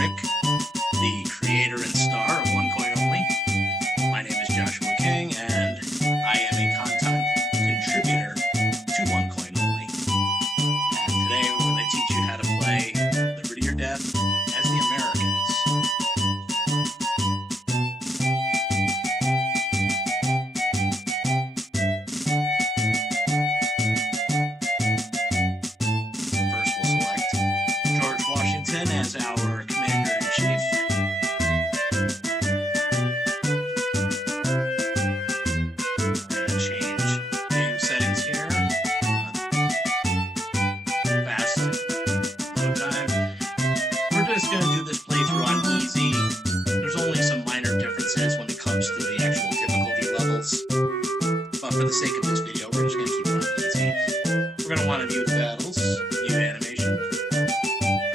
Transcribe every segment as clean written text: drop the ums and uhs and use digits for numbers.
Rick, the creator and star of One Coin Only. My name is Joshua King, and I am a content contributor to One Coin Only. And today we're going to teach you how to play Liberty or Death as the Americans. First we'll select George Washington as our Commander-in-Chief. We're going to change game settings here. Fast load time. We're just going to do this playthrough on easy. There's only some minor differences when it comes to the actual difficulty levels. But for the sake of this video, we're just going to keep it on easy. We're going to want to view the battles, view animation.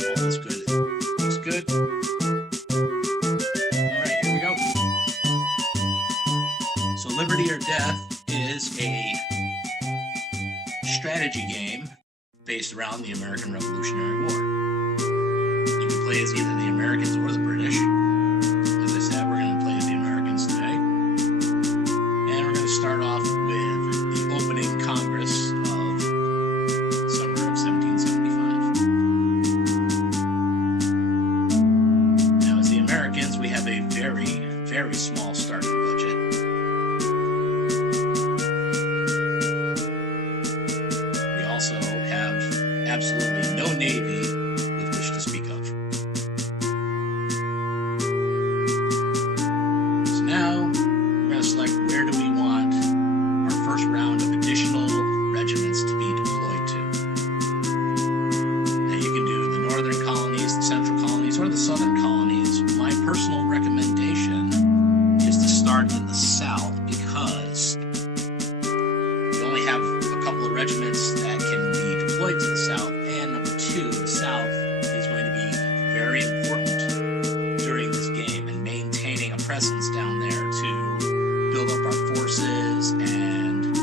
All that's good. Looks good. Alright, here we go. So Liberty or Death is a strategy game based around the American Revolutionary War. You can play as either the Americans or the British. As I said, we're going to play as the Americans today. And we're going to start off with the opening Congress of summer of 1775. Now, as the Americans, we have a very, very small starting budget. We also have absolutely no navy with which to speak of. So now, we're going to select where do we want our first round of additional regiments to be deployed to. Now you can do the northern colonies, the central colonies, or the southern colonies. My personal recommendation is to start in the south because you only have a couple of regiments that can be deployed to the south, and number two, the south is going to be very important during this game and maintaining a presence down there to build up our forces and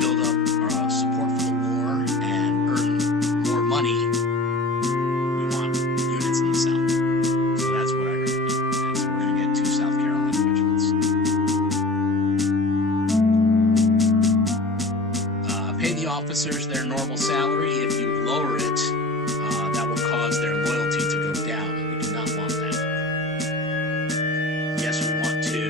build up our support for the war and earn more money. We want units in the south. So that's what I recommend. And so we're going to get 2 South Carolina regiments. Pay the officers their normal salary. If you lower it, that will cause their loyalty to go down, and we do not want that. Yes, we want to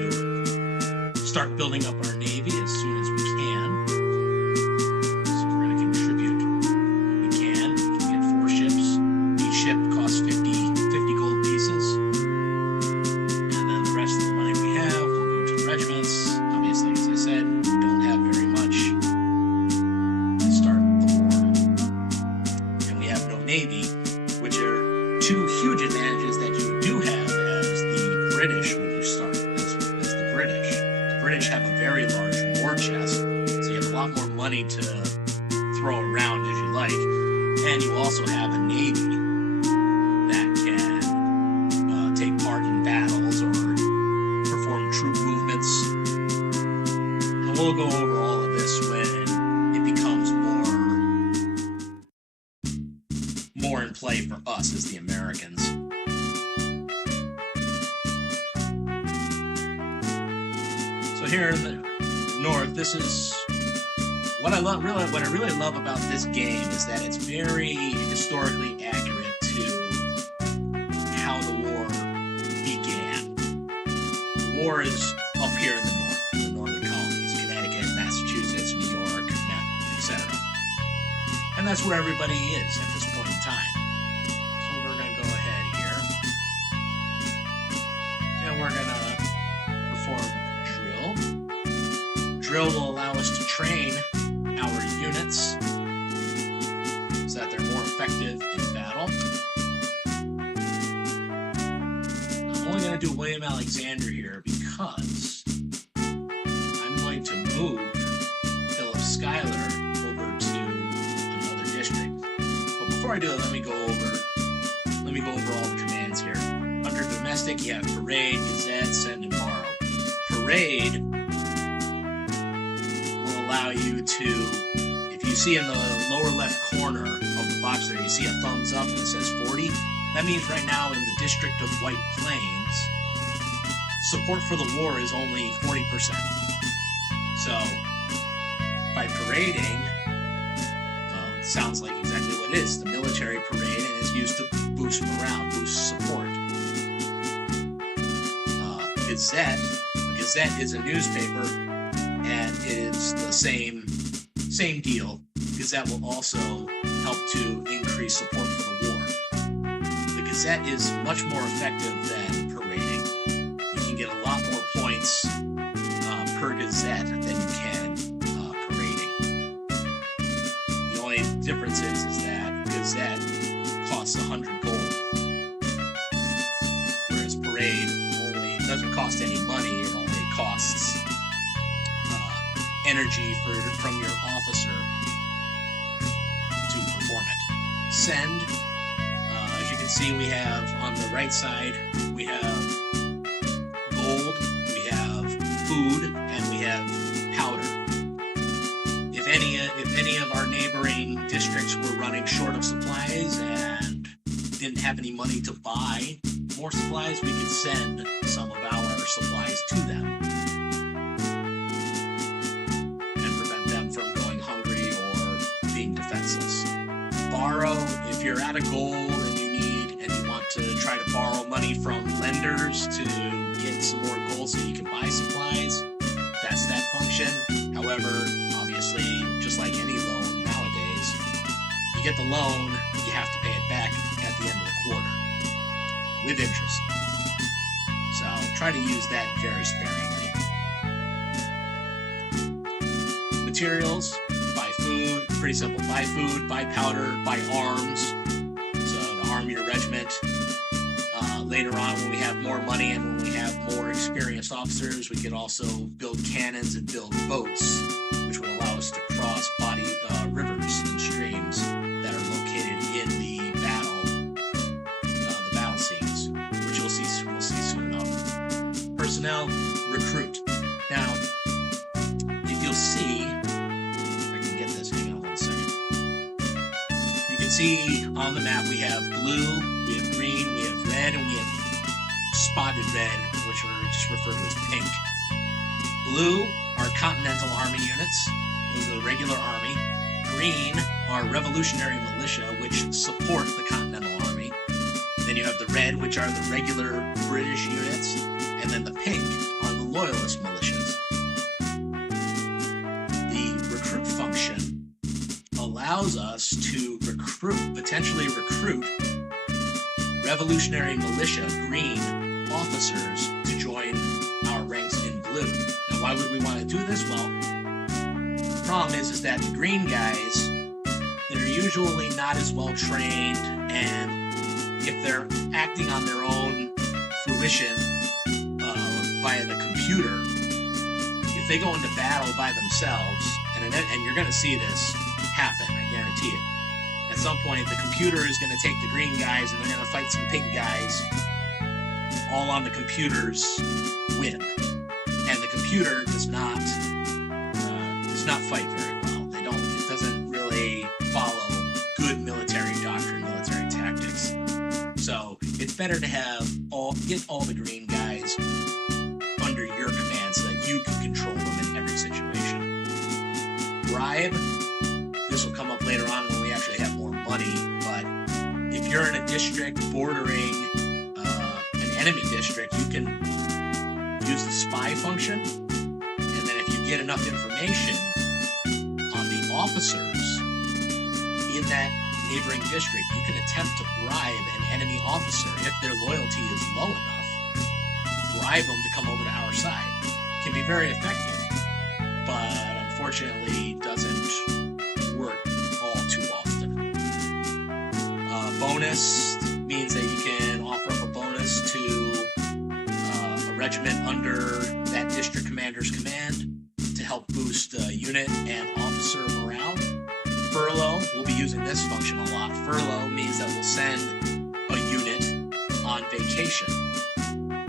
start building up our navy as soon as we can. So we're going to contribute what we can. We can get 4 ships. Each ship costs 50 gold pieces. And then the rest of the money we have will go to regiments. Obviously, as I said, we don't have very much to start the war. And we have no navy, which are 2 huge advantages that you do have as the British when you start. As the British. The British have a very large war chest, so you have a lot more money to throw around as you like. And you also have a navy that can take part in battles or perform troop movements. And we'll go over all of this when it becomes more in play for us as the Americans. So here in the north, this is what I love. What I really love about this game is that it's very historically accurate to how the war began. The war is up here in the north, in the northern colonies, Connecticut, Massachusetts, New York, etc. And that's where everybody is at this point in time. So we're going to go ahead here. And we're going to perform drill. Drill will allow us to train our units so that they're more effective in battle. I'm only going to do William Alexander here because I'm going to move Philip Schuyler over to another district. But before I do it, let me go over all the commands here. Under domestic, you have parade, gazette, send, and borrow. Parade will allow you to, if you see in the lower left corner of the box there, you see a thumbs up and it says 40. That means right now in the District of White Plains, support for the war is only 40%. So, by parading, well, it sounds like exactly what it is. The military parade, and it's used to boost morale, boost support. Gazette. The Gazette is a newspaper, and it is the same deal. Gazette will also help to increase support for the war. The Gazette is much more effective than parading. You can get a lot more points per Gazette than you can parading. The only difference is that Gazette costs 100 gold, whereas parade only doesn't cost any money. It only costs energy from your officer to perform it. Send. As you can see, we have on the right side, we have gold, we have food, and we have powder. If any of our neighboring districts were running short of supplies and didn't have any money to buy more supplies, we could send some of our supplies to them and prevent them from going hungry or being defenseless. Borrow. If you're out of gold and you want to try to borrow money from lenders to get some more gold so you can buy supplies, that's that function. However, obviously, just like any loan nowadays, you get the loan, you have to pay it back at the end of the quarter with interest. So try to use that very sparingly. Materials. Buy food, pretty simple. Buy food, buy powder, buy arms. So to arm your regiment. Later on, when we have more money and when we have more experienced officers, we could also build cannons and build boats, which would allow us to cross rivers and streams that are located in the battle scenes, which we'll see soon enough. Personnel, recruit. Now, if you'll see, see on the map we have blue, we have green, we have red, and we have spotted red, which are just referred to as pink. Blue are Continental Army units. Those are the regular army. Green are Revolutionary Militia, which support the Continental Army. Then you have the red, which are the regular British units. And then the pink are the Loyalist militias. The recruit function allows us to potentially recruit Revolutionary Militia green officers to join our ranks in blue. Now, why would we want to do this? Well, the problem is that the green guys, they're usually not as well trained, and if they're acting on their own fruition via the computer, if they go into battle by themselves, and you're going to see this happen, I guarantee it. At some point, the computer is going to take the green guys and they're going to fight some pink guys, all on the computer's whim. And the computer does not fight very well. It doesn't really follow good military doctrine, military tactics. So it's better to get all the green guys under your command so that you can control them in every situation. Bribe. This will come up later on when we actually have more money, but if you're in a district bordering an enemy district, you can use the spy function, and then if you get enough information on the officers in that neighboring district, you can attempt to bribe an enemy officer if their loyalty is low enough. Bribe them to come over to our side. It can be very effective, but unfortunately doesn't work all too often. Bonus means that you can offer up a bonus to a regiment under that district commander's command to help boost unit and officer morale. Furlough, we'll be using this function a lot. Furlough means that we'll send a unit on vacation,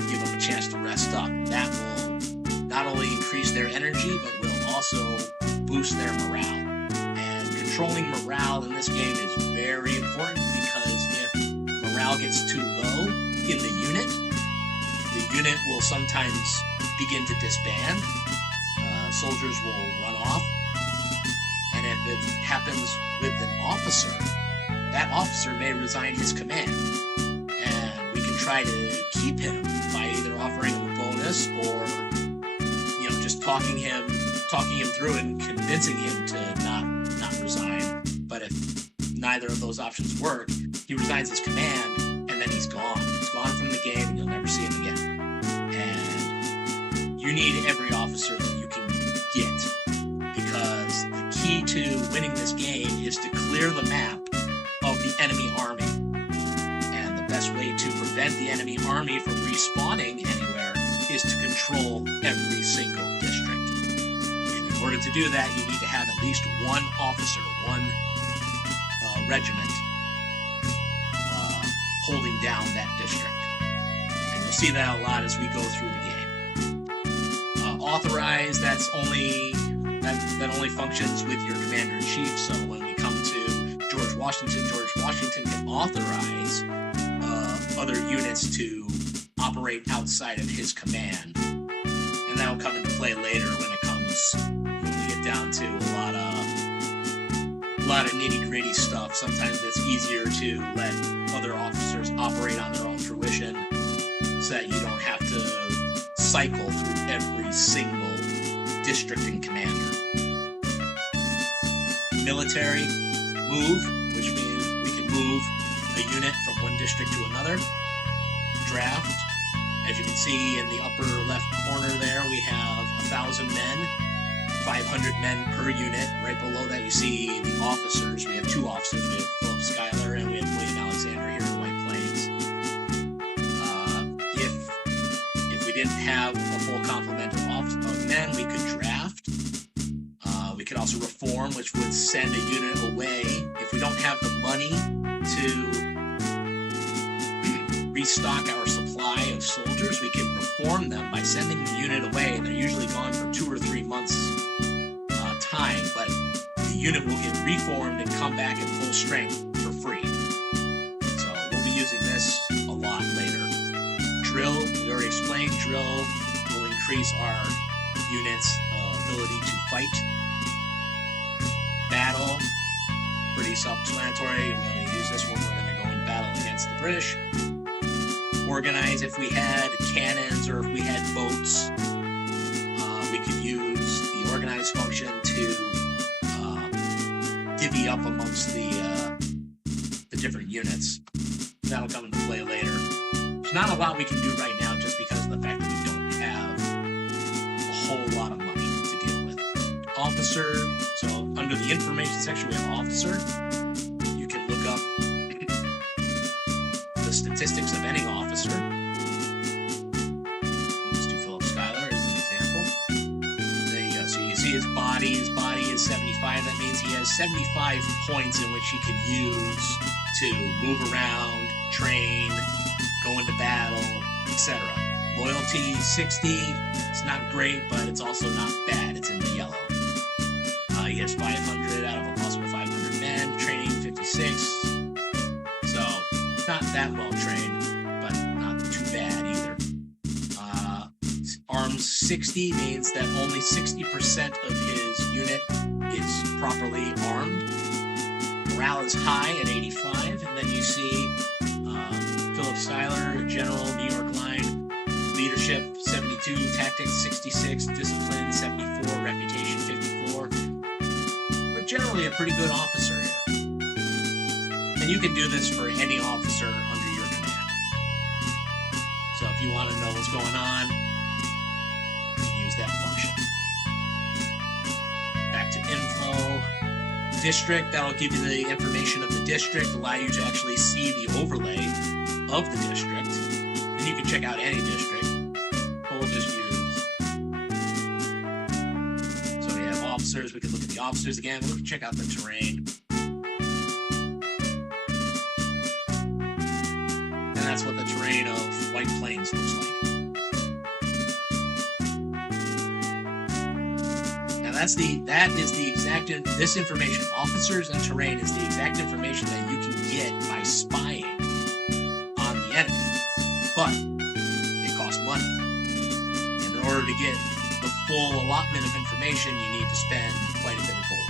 give them a chance to rest up. That will not only increase their energy, but will also boost their morale. Controlling morale in this game is very important, because if morale morale gets too low in the unit will sometimes begin to disband. Soldiers will run off. And if it happens with an officer, that officer may resign his command. And we can try to keep him by either offering him a bonus or, just talking him through and convincing him to not resign. But if neither of those options work, he resigns his command and then he's gone. He's gone from the game and you'll never see him again. And you need every officer that you can get, because the key to winning this game is to clear the map of the enemy army. And the best way to prevent the enemy army from respawning anywhere is to control every single district. And in order to do that, you need to have at least one officer, one regiment holding down that district. And you'll see that a lot as we go through the game. Authorize, that only functions with your commander-in-chief. So when we come to George Washington can authorize other units to operate outside of his command. And that'll come into play later when we get down to a lot of nitty-gritty stuff. Sometimes it's easier to let other officers operate on their own fruition so that you don't have to cycle through every single district and commander. Military, move, which means we can move a unit from one district to another. Draft, as you can see in the upper left corner there, we have 1,000 men, 500 men per unit. Right below that you see the officers. We have two officers. We have Philip Schuyler and we have William Alexander here in White Plains. If we didn't have a full complement of men, we could draft. We could also reform, which would send a unit away. If we don't have the money to restock our supply of soldiers, we can reform them by sending the unit away. They're usually gone for 2 or 3 months time, but the unit will get reformed and come back at full strength for free. So we'll be using this a lot later. Drill, we already explained, drill will increase our unit's ability to fight. Battle, pretty self-explanatory. We only use this when we're going to go in battle against the British. Organize, if we had cannons or if we had boats, we could use the organize function to divvy up amongst the different units. That'll come into play later. There's not a lot we can do right now just because of the fact that we don't have a whole lot of money to deal with. Officer, so under the information section we have officer. You can look up the statistics of any officer. We'll just do Philip Schuyler as an example. There you go. So you see his body. His body is 75. That means he has 75 points in which he can use to move around, train, go into battle, etc. Loyalty 60. It's not great, but it's also not bad. It's in the yellow. He has 500 out of a possible 500 men. Training 56. So not that well trained, but not too bad either. Arms 60 means that only 60% of his unit is properly armed. Morale is high at 85, and then you see Philip Schuyler, General, New York Line, Leadership 72, Tactics 66, Discipline 74, Reputation 54. But generally a pretty good officer here. And you can do this for any officer under your command. So if you want to know what's going on, you can use that function. Back to info. District, that'll give you the information of the district, allow you to actually see the overlay of the district. And you can check out any district. But we'll just use. So we have officers, we can look at the officers again, we can check out the terrain. And that's what the terrain of White Plains looks like. And that is the exact, this information, officers and terrain, is the exact information that you can get by spying but it costs money. And in order to get the full allotment of information, you need to spend quite a bit of gold.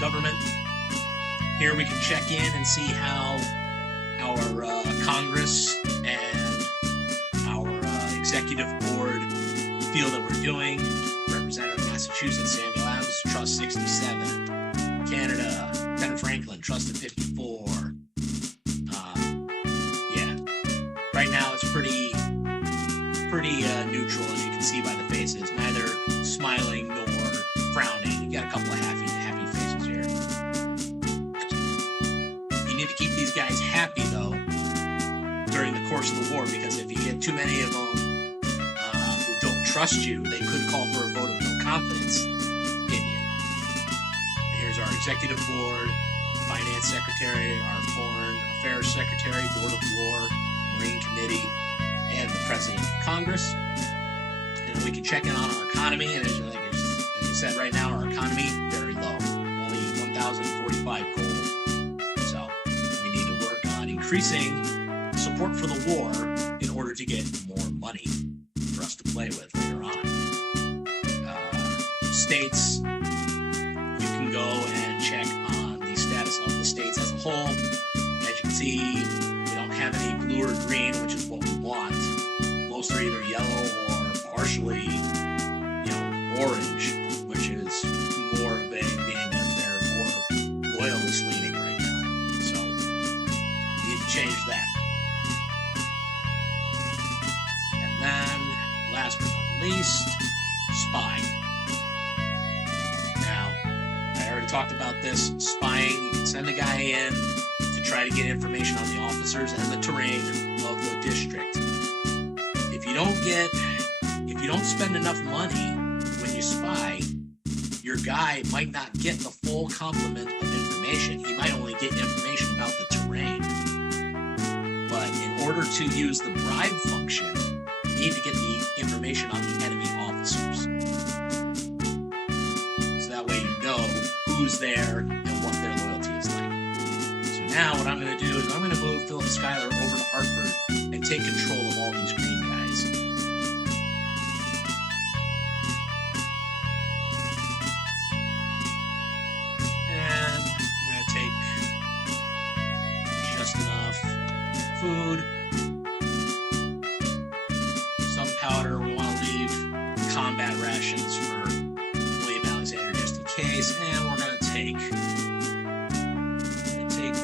Government. Here we can check in and see how our Congress and our executive board feel that we're doing. Representative Massachusetts, Samuel Adams, trust 67. Canada, Ben Franklin, trust at 54. Yeah. Right now it's pretty neutral, as you can see by the faces. Neither smiling nor frowning. You got a couple of happy faces here. You need to keep these guys happy, though, during the course of the war, because if you get too many of them who don't trust you, they could call for a vote of no confidence in you. Here's our executive board, finance secretary, our foreign affairs secretary, board of war, marine committee, and the president of Congress. And we can check in on our economy, and as I said, right now our economy very low, only 1,045 gold. So we need to work on increasing support for the war in order to get more money for us to play with later on. States, you can go and check on the status of the states as a whole. As you can see, we don't have any blue or green, which is what we want. Most are either yellow or partially, orange, which is more of a being that they're more loyalist leaning right now. So we need to change that. And then, last but not least, spying. Now, I already talked about this. Spying, you can send a guy in to try to get information on the officers and the terrain of the district. If you don't spend enough money when you spy, your guy might not get the full complement of information. He might only get information about the terrain. But in order to use the bribe function, you need to get the information on the enemy officers. So that way you know who's there and what their loyalty is like. So now what I'm going to do is I'm going to move Philip Schuyler over to Hartford and take control of all these green guys. And I'm going to take just enough food, some powder. We want to leave combat rations for William Alexander just in case, and we're going to take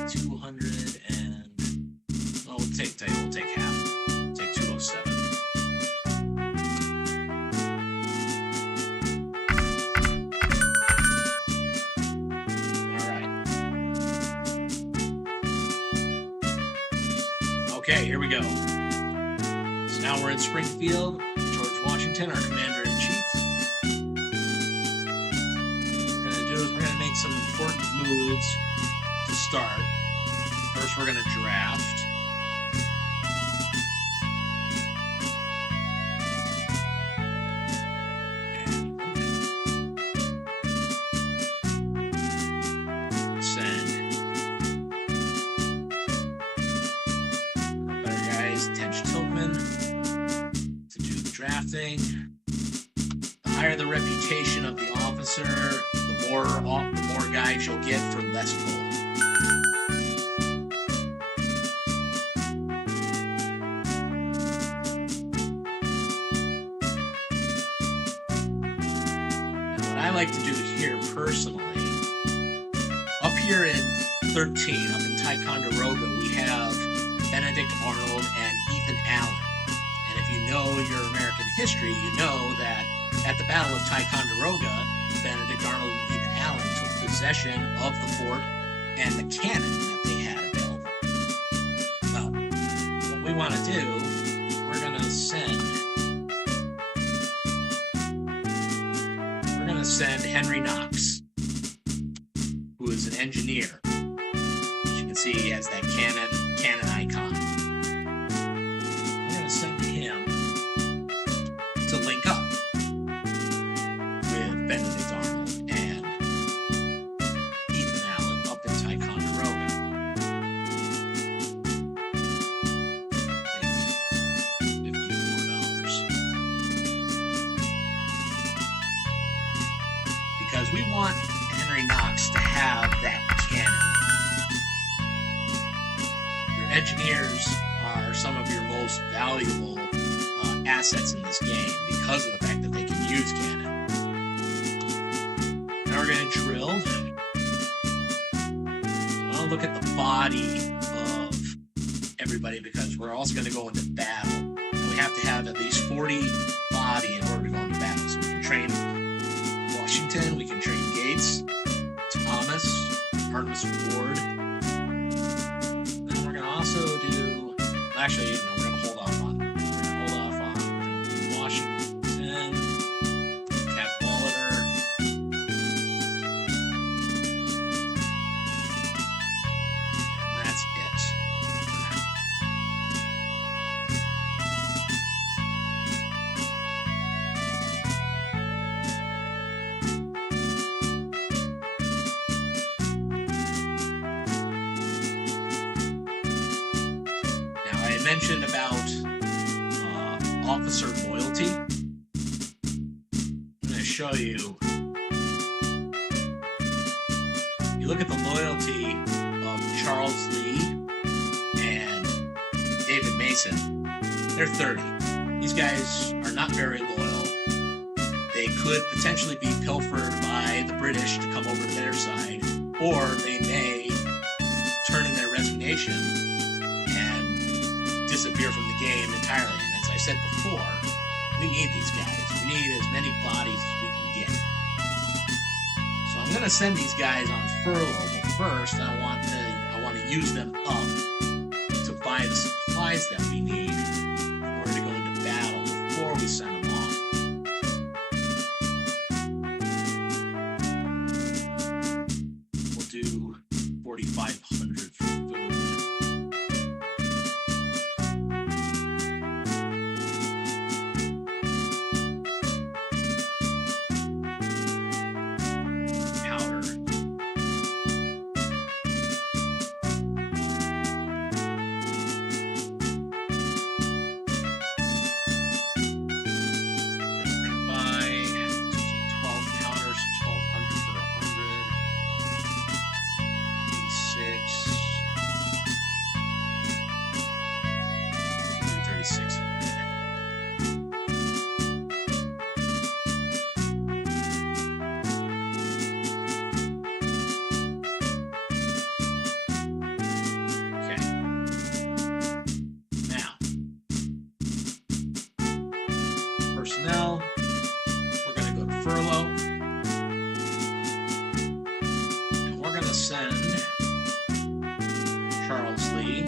200 and we'll take half. Take 207. All right. Okay, here we go. So now we're in Springfield. George Washington, our commander-in-chief. What we're going to do is we're going to make some important moves to start. First, we're going to draft. And send. Our better guys, Tench Tilghman, to do the drafting. The higher the reputation of the officer, the more guys you'll get for less gold. I like to do here personally, up here in 13, up in Ticonderoga, we have Benedict Arnold and Ethan Allen. And if you know your American history, you know that at the Battle of Ticonderoga, Benedict Arnold and Ethan Allen took possession of the fort and the cannon that they had available. Well, what we want to do, we're going to send Henry Knox, who is an engineer. As you can see, he has that cannon icon. We're going to send him to link up with Benedict Arnold and Ethan Allen up in Ticonderoga. want Henry Knox to have that cannon. Your engineers are some of your most valuable assets in this game because of the fact that they can use cannon. Now we're going to drill. I'll look at the body of everybody because we're also going to go into battle. And we have to have at least 40 body in order to go into battle. So we can train Washington, we can train Gates, Thomas, Artemis Ward. Then we're going to also do, actually, we're going to hold off on. We're going to hold off on Washington, Cadwallader. And that's it for now. Now, I mentioned about officer loyalty. I'm going to show you. You look at the loyalty of Charles Lee and David Mason. They're 30. These guys are not very loyal. They could potentially be pilfered by the British to come over to their side, or they may turn in their resignation and disappear from the game entirely. And as I said before, we need these guys. We need as many bodies as we can get. So I'm going to send these guys on furlough, but first I want to use them up to buy the supplies that we need in order to go into battle before we send them off. We'll do 4,500 for food. Powder. Buy 12 powders, 1,200 for 100. 36. 3,600. Okay. Now, personnel. We're going to go to furlough. And we're going to send Charles Lee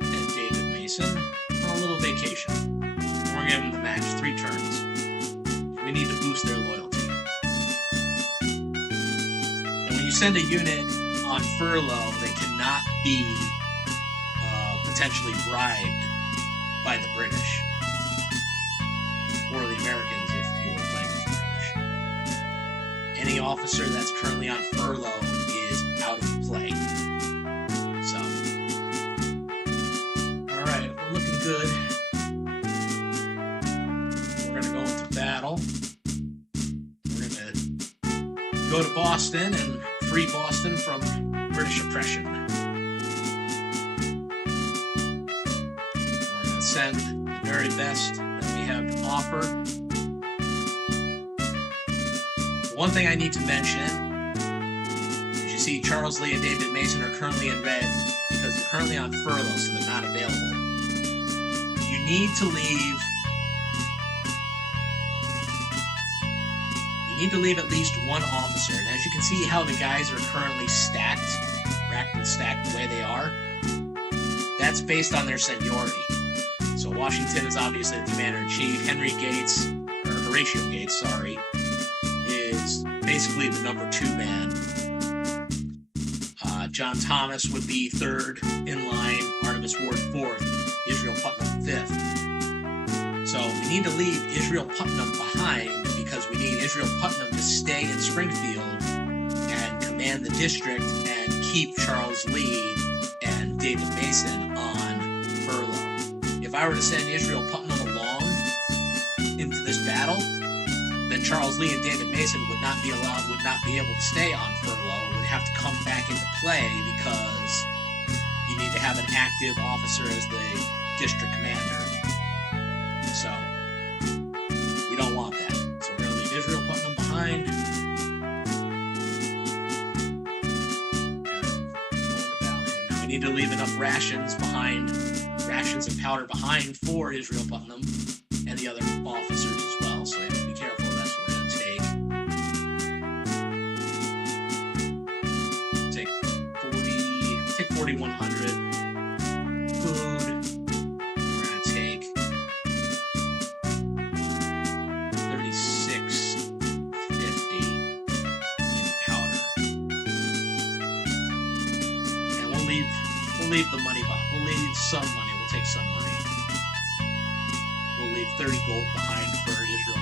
and David Mason on a little vacation. We're going to give them the match 3 turns. We need to boost their loyalty. And when you send a unit on furlough, they cannot be potentially bribed by the British or the Americans if you're playing with the British. Any officer that's currently on furlough is out of play. So, alright, we're looking good. We're going to go into battle. We're going to go to Boston and free Boston from British oppression. We're going to send the very best that we have to offer. One thing I need to mention is you see Charles Lee and David Mason are currently in red because they're currently on furlough, so they're not available. You need to leave at least one officer. And as you can see how the guys are currently stacked, racked and stacked the way they are, that's based on their seniority. So Washington is obviously the commander-in-chief. Horatio Gates, is basically the number 2 man. John Thomas would be 3rd in line, Artemis Ward 4th, Israel Putnam 5th. So we need to leave Israel Putnam behind because we need Israel Putnam to stay in Springfield and command the district and keep Charles Lee and David Mason on furlough. If I were to send Israel Putnam along into this battle, then Charles Lee and David Mason would not be able to stay on furlough, would have to come back into play because you need to have an active officer as the district commander. So, we don't want that. So we're going to leave Israel Putnam behind. Now we need to leave enough rations and powder behind for Israel Putnam and the other officers as well. So we have to be careful. That's what we're going to take. Take 4,100 food. We're going to take 3,650 in powder. And we'll leave the money behind. We'll leave some money. We'll take some money. We'll leave 30 gold behind for Israel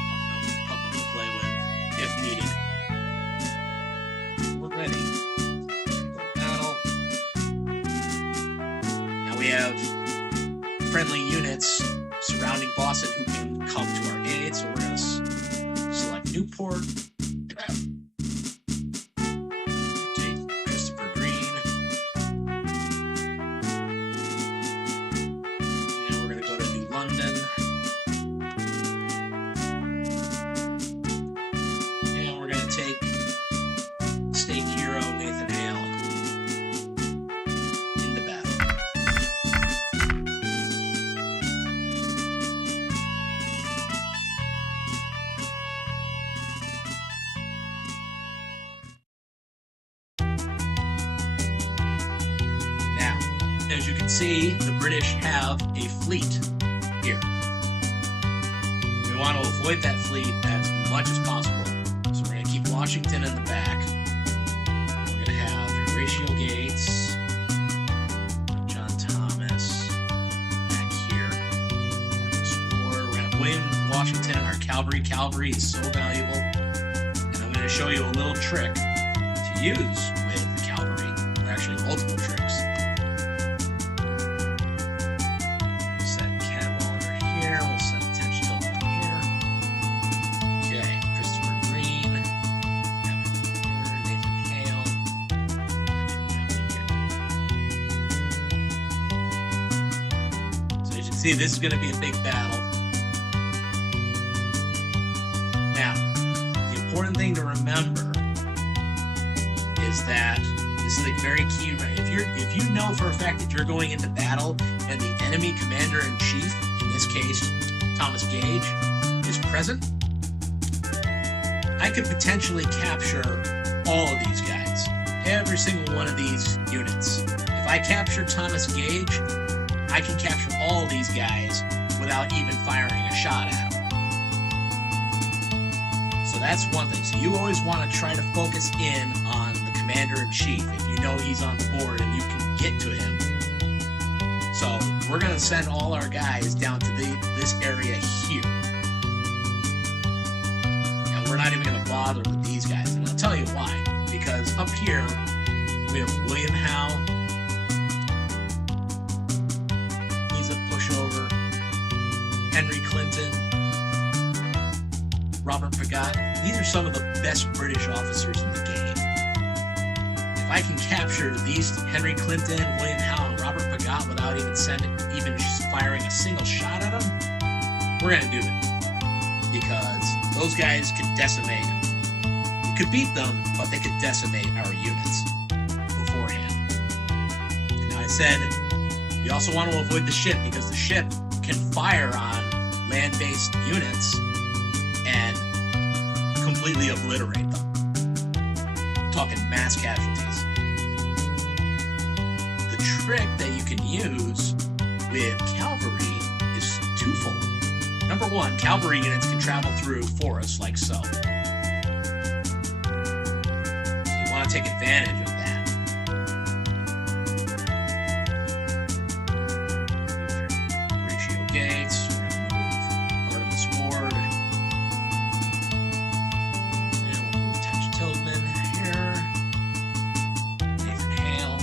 Putnam to play with if needed. We're ready. Battle. Now we have friendly units surrounding Boston who can come to our aid, so we're going to select Newport. Take Christopher Green. And we're going to go to New London. And we're going to take State Hero Nathan Hale into battle. Now, as you can see, the British have a fleet here. We want to avoid that fleet as much as possible. So we're going to keep Washington in the back. We're going to have Horatio Gates, John Thomas back here. We're going to have William Washington, our cavalry. Cavalry is so valuable. And I'm going to show you a little trick to use with the cavalry. Actually, multiple tricks. Set Cadwalader here. We'll set Attention Tilton here. Okay, Christopher Green. Nathan Hale. So as you can see, this is going to be a big battle. Now, the important thing to remember is that this is a very key. If you know for a fact that you're going into battle and the enemy commander-in-chief, in this case Thomas Gage, is present, I could potentially capture all of these guys, every single one of these units. If I capture Thomas Gage, I can capture all of these guys without even firing a shot at them. So that's one thing. So you always want to try to focus in on the commander-in-chief if you know he's on the board and you can get to him. So we're going to send all our guys down to this area here. And we're not even going to bother with these guys. And I'll tell you why. Because up here, we have William Howe. He's a pushover. Henry Clinton. Robert Pigott. These are some of the best British officers in the game. If I can capture these Henry Clinton, William Howe, and Robert Pigott without even firing a single shot at them, we're going to do it. Because those guys could decimate. We could beat them, but they could decimate our units beforehand. Now I said, we also want to avoid the ship because the ship can fire on land-based units and completely obliterate them. I'm talking mass casualties. The trick that you can use with cavalry is twofold. Number one, cavalry units can travel through forests like so. So you want to take advantage of that. Horatio Gates, we're going to move Artemis Ward. And we'll move Tench Tillman here. Nathan Hale.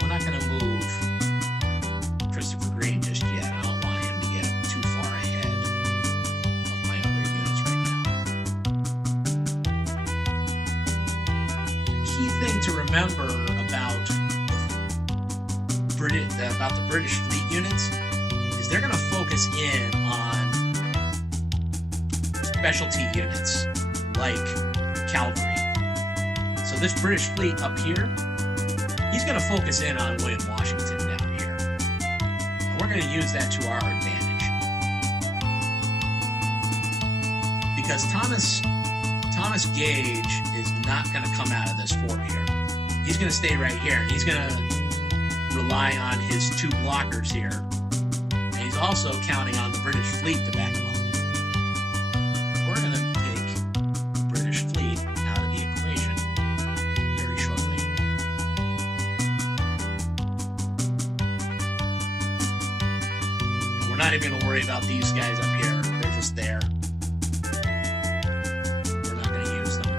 We're not going to move Christopher Green just yet. I don't want him to get too far ahead of my other thing to remember about the British fleet units is they're going to focus in on specialty units like cavalry. So this British fleet up here, he's going to focus in on William Washington down here. And we're going to use that to our advantage. Because Thomas Gage is not going to come out of this fort here. He's going to stay right here. And he's going to rely on his two blockers here. And he's also counting on the British fleet to back him up. We're going to take the British fleet out of the equation very shortly. And we're not even going to worry about these guys up here. They're just there. We're not going to use them.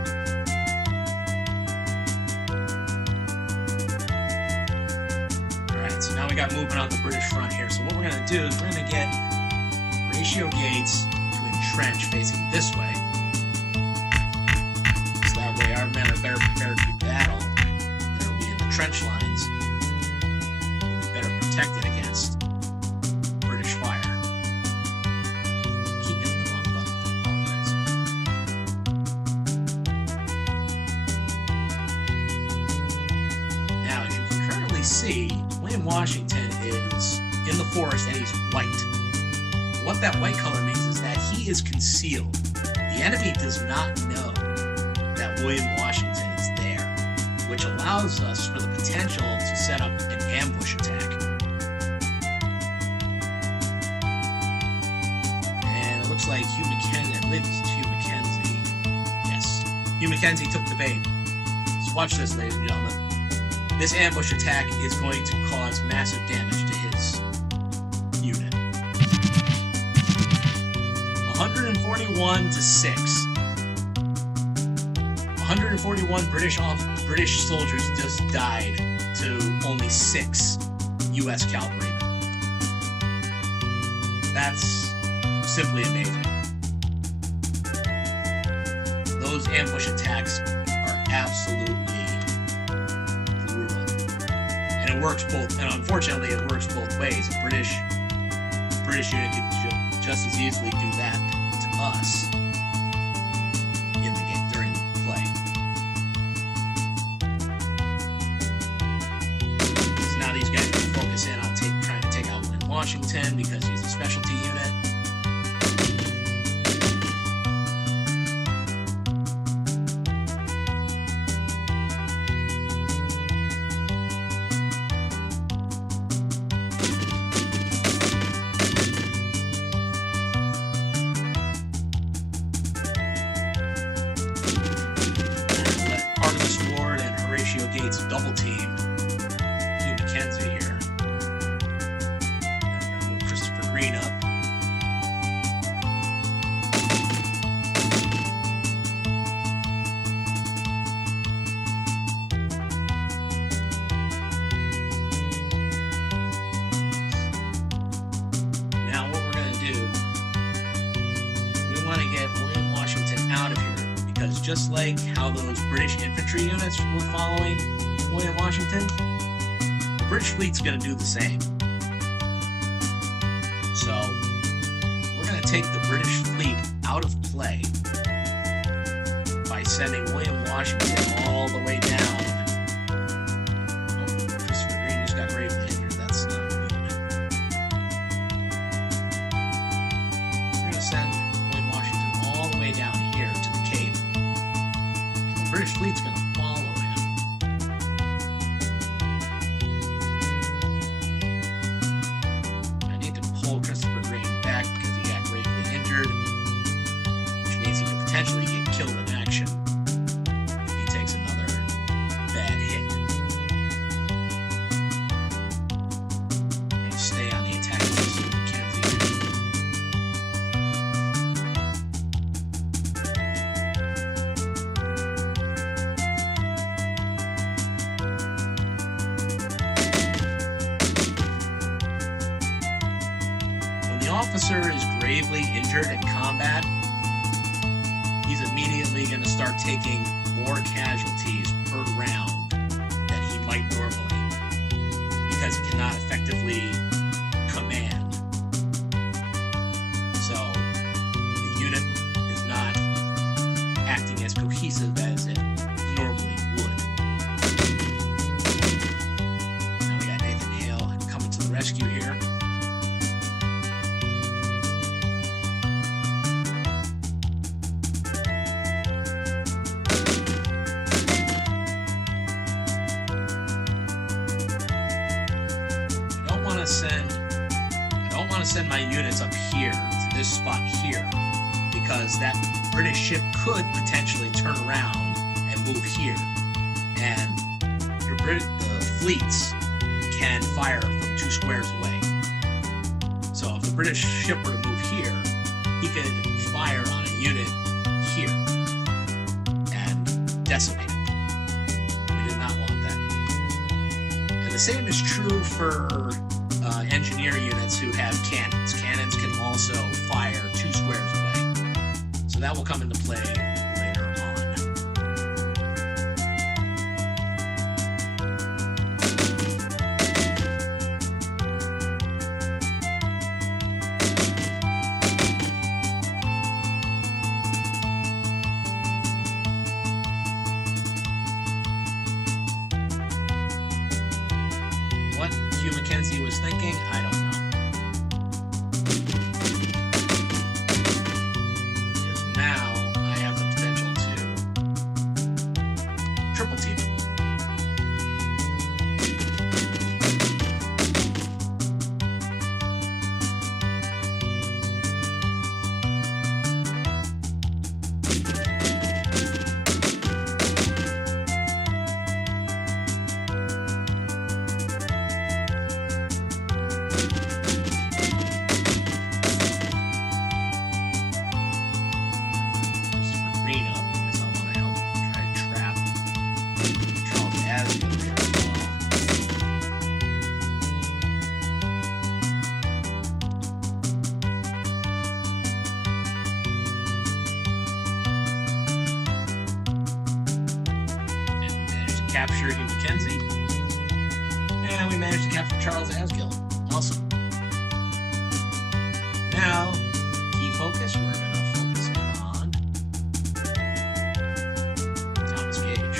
Alright, so now we got movement on the British front here. So what we're going to do is we're going to get Horatio Gates to entrench facing this way. So that way our men are better prepared to battle. They'll be in the trench lines. We'll be better protected against British fire. Keep hitting the wrong button, I apologize. Now, as you can currently see, William Washington is in the forest and he's white. What that white color means is that he is concealed. The enemy does not know that William Washington is there, which allows us for the potential to set up an ambush attack. And it looks like Hugh Mackenzie, I believe it's Hugh Mackenzie. Yes, Hugh Mackenzie took the bait. So watch this, ladies and gentlemen. This ambush attack is going to cause massive damage to his unit. 141 to 6. 141 British soldiers just died to only 6 U.S. cavalrymen. That's simply amazing. Those ambush attacks are absolutely brutal. And it works both, and unfortunately it works both ways. A British unit could just as easily do that to us in the game during the play. So now these guys can focus in on trying to take out William Washington because he's a specialty unit. Gates double teamed Hugh Mackenzie here. And we're going to move Christopher Green up. Now what we're going to do, we want to get William Washington out of here. Because just like how those British infantry units were following William Washington, the British fleet's going to do the same. So, we're going to take the British fleet out of play by sending William Washington all the way down. Oh, Christopher Green just got gravely injured. That's not good. We're going to send William Washington all the way down here to the Cape. The British fleet's going to follow him. I need to pull Christopher Green back because he got gravely injured, which means he could potentially get killed in action if he takes another bad hit. I'm going to stay on the attack list with Mackenzie. Officer is gravely injured in combat, he's immediately going to start taking more casualties per round cannot effectively command. So the unit is not acting as cohesive as it normally would. Now we got Nathan Hale coming to the rescue here. I don't want to send my units up here to this spot here, because that British ship could potentially turn around and move here, and the fleets can fire from 2 squares away. So if the British ship were to move here, he could fire on a unit here and decimate it. We did not want that. And the same is true for engineer units who have cannons. Cannons can also fire 2 squares away. So that will come into play later on. What Hugh Mackenzie was thinking, I don't know. Because now I have the potential to triple team it. Capture Hugh Mackenzie, and we managed to capture Charles Asgill. Awesome. Now, key focus, we're going to focus in on Thomas Gage.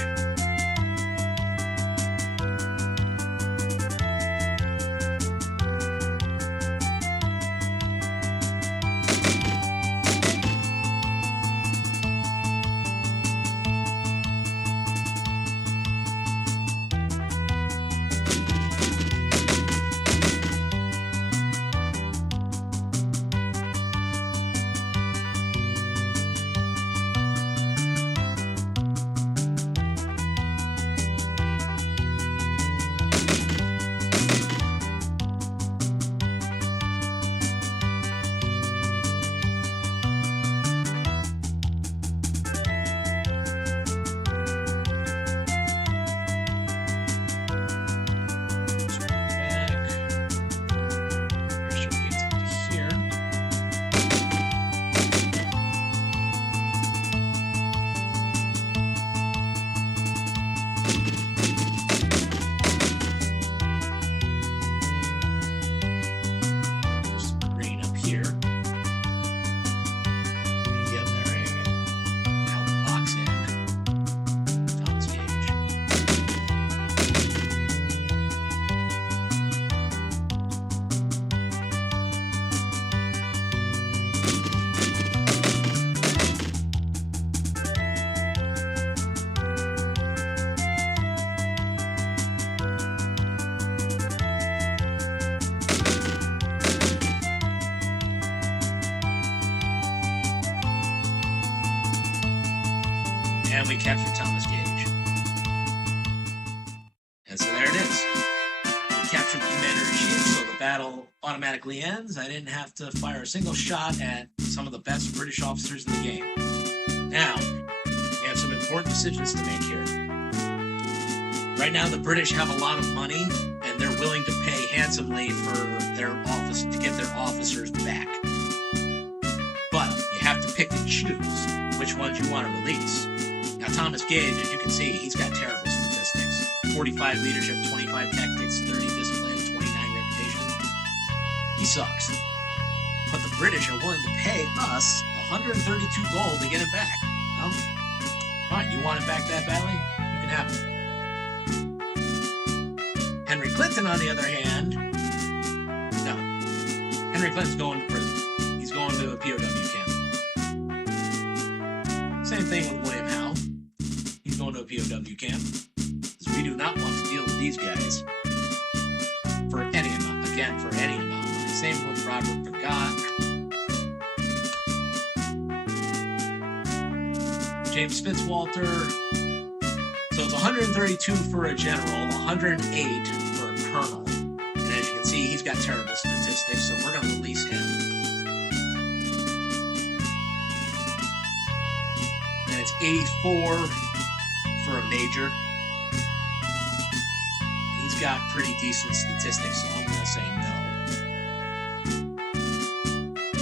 And we captured Thomas Gage. And so there it is. We captured the Commander-in-Chief, so the battle automatically ends. I didn't have to fire a single shot at some of the best British officers in the game. Now, we have some important decisions to make here. Right now, the British have a lot of money, and they're willing to pay handsomely for their office to get their officers back. But you have to pick and choose which ones you want to release. Now, Thomas Gage, as you can see, he's got terrible statistics. 45 leadership, 25 tactics, 30 discipline, He sucks. But the British are willing to pay us 132 gold to get him back. Well, fine, you want him back that badly? You can have him. Henry Clinton, on the other hand, no. Henry Clinton's going to prison. He's going to a POW camp. Same thing with William Howe. He's going to a POW camp. Because we do not want to deal with these guys for any amount. Again, for any amount of money. Same with Robert Picot. James Fitzwalter. So it's 132 for a general, 108 for a colonel. And as you can see, he's got terrible statistics, so we're going to release him. And it's 84 for a major. He's got pretty decent statistics, so I'm going to say no.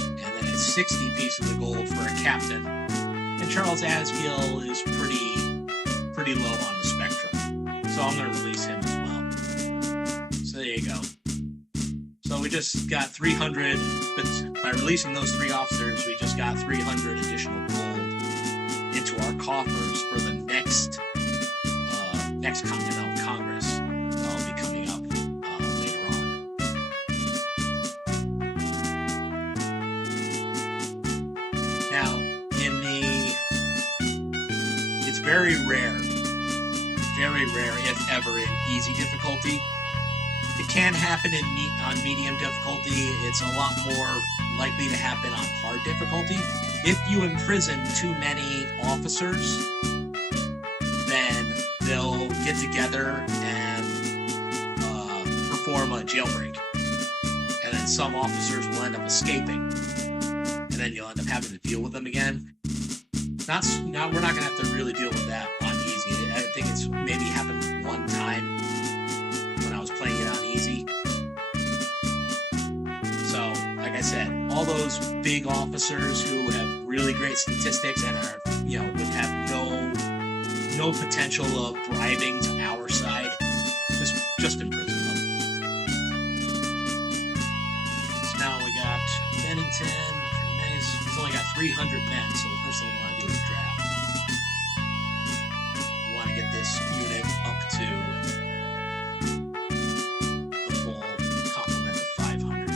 And then it's 60 pieces of gold for a captain. And Charles Asgill is pretty low on the spectrum. So I'm going to release him as well. So there you go. So we just got 300, but by releasing those 3 officers, we just got 300 additional gold into our coffers for the next Continental Congress that'll be coming up later on. Now, it's very rare, if ever, in easy difficulty. It can happen on medium difficulty. It's a lot more likely to happen on hard difficulty. If you imprison too many officers, then they'll get together and perform a jailbreak. And then some officers will end up escaping. And then you'll end up having to deal with them again. Now we're not going to have to really deal with that on easy. I think it's maybe happened one time when I was playing it on easy. So, like I said, all those big officers who have really great statistics and are, would have no potential of bribing to our side, just imprison them. So now we got Bennington. He's only got 300 men, so the first thing we want to do is draft. We want to get this unit up to the full complement of 500.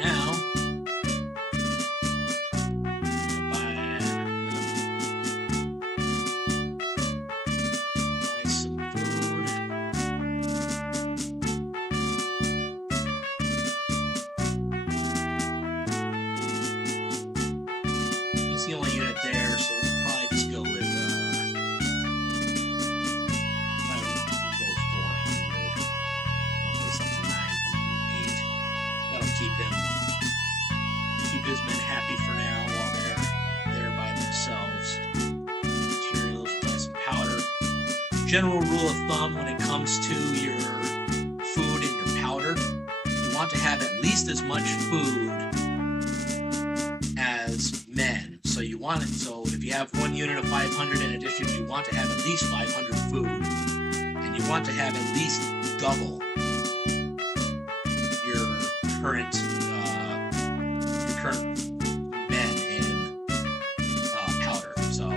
Now, the only unit there, so we'll probably just go with we'll go 400. I'll put something 908. That'll keep his men happy for now while they're there by themselves. Materials, buy some powder. General rule of thumb when it comes to your food and your powder, you want to have at least as much food as men. So if you have one unit of 500 in addition, you want to have at least 500 food, and you want to have at least double your current men in powder. So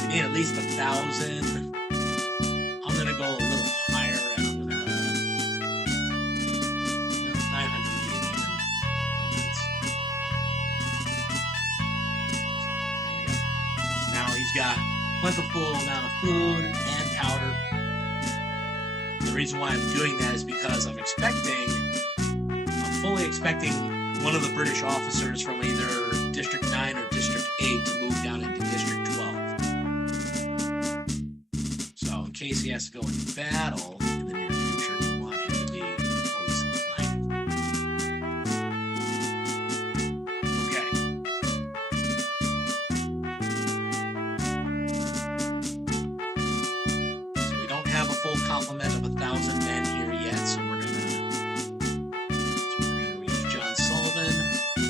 you need at least 1,000. I'm gonna go a little higher, and I'm gonna 900 would be an even. He's got plentiful amount of food and powder. The reason why I'm doing that is because I'm fully expecting one of the British officers from either District 9 or District 8 to move down into District 12. So in case he has to go into battle in the near future, we want him to be fully supplied. Complement of 1,000 men here yet, so we're gonna use John Sullivan to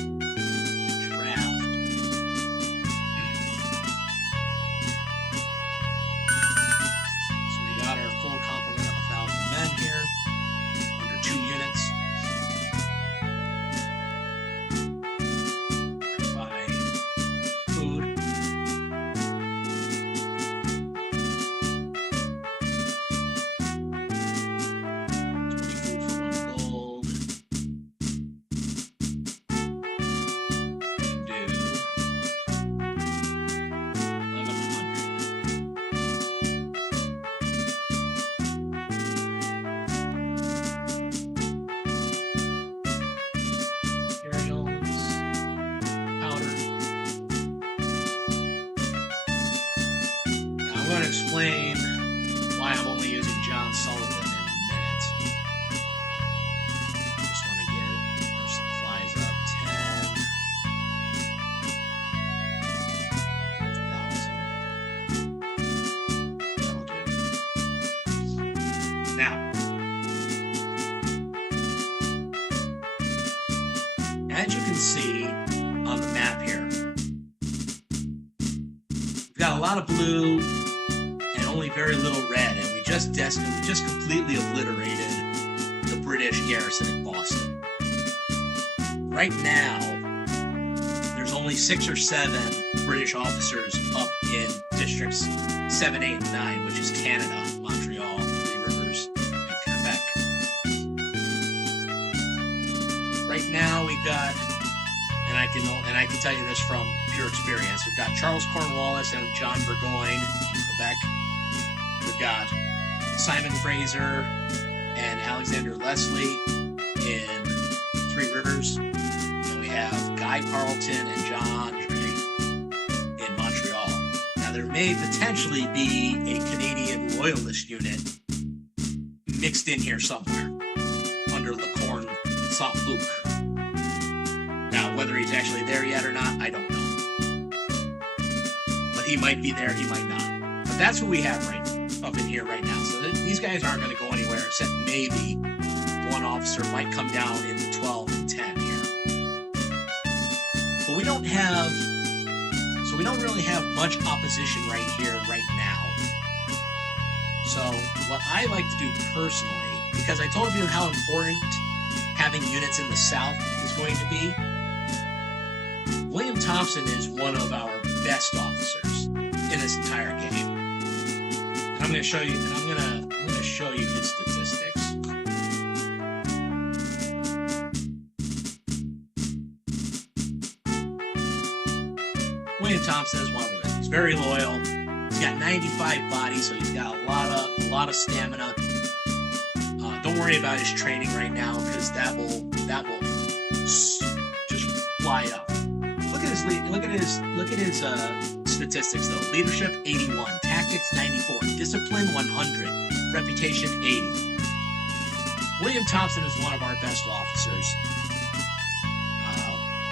draft. explain why I'm only using John Sullivan in a minute. Just want to get our supplies up 10,000. Now, as you can see on the map here, we've got a lot of blue and only very little red, and we just completely obliterated the British garrison in Boston. Right now, there's only 6 or 7 British officers up in districts 7, 8, and 9, which is Canada, Montreal, Three Rivers, and Quebec. Right now, we've got, and I can tell you this from pure experience, we've got Charles Cornwallis and John Burgoyne in Quebec. We've got Simon Fraser and Alexander Leslie in Three Rivers. And we have Guy Carleton and John Andre in Montreal. Now, there may potentially be a Canadian loyalist unit mixed in here somewhere under Lecorne Saint-Luc. Now, whether he's actually there yet or not, I don't know. But he might be there, he might not. But that's what we have right up in here right now. So these guys aren't going to go anywhere, except maybe one officer might come down in the 12 and 10 here. But we don't really have much opposition right here, right now. So what I like to do personally, because I told you how important having units in the South is going to be, William Thompson is one of our best officers in this entire game. And I'm going to show you, I'm going to show you his statistics. William Thompson is one of them. He's very loyal. He's got 95 bodies, so he's got a lot of stamina. Don't worry about his training right now, because that will just fly up. Look at his statistics though. Leadership 81, tactics 94, discipline 100, reputation 80. William Thompson is one of our best officers.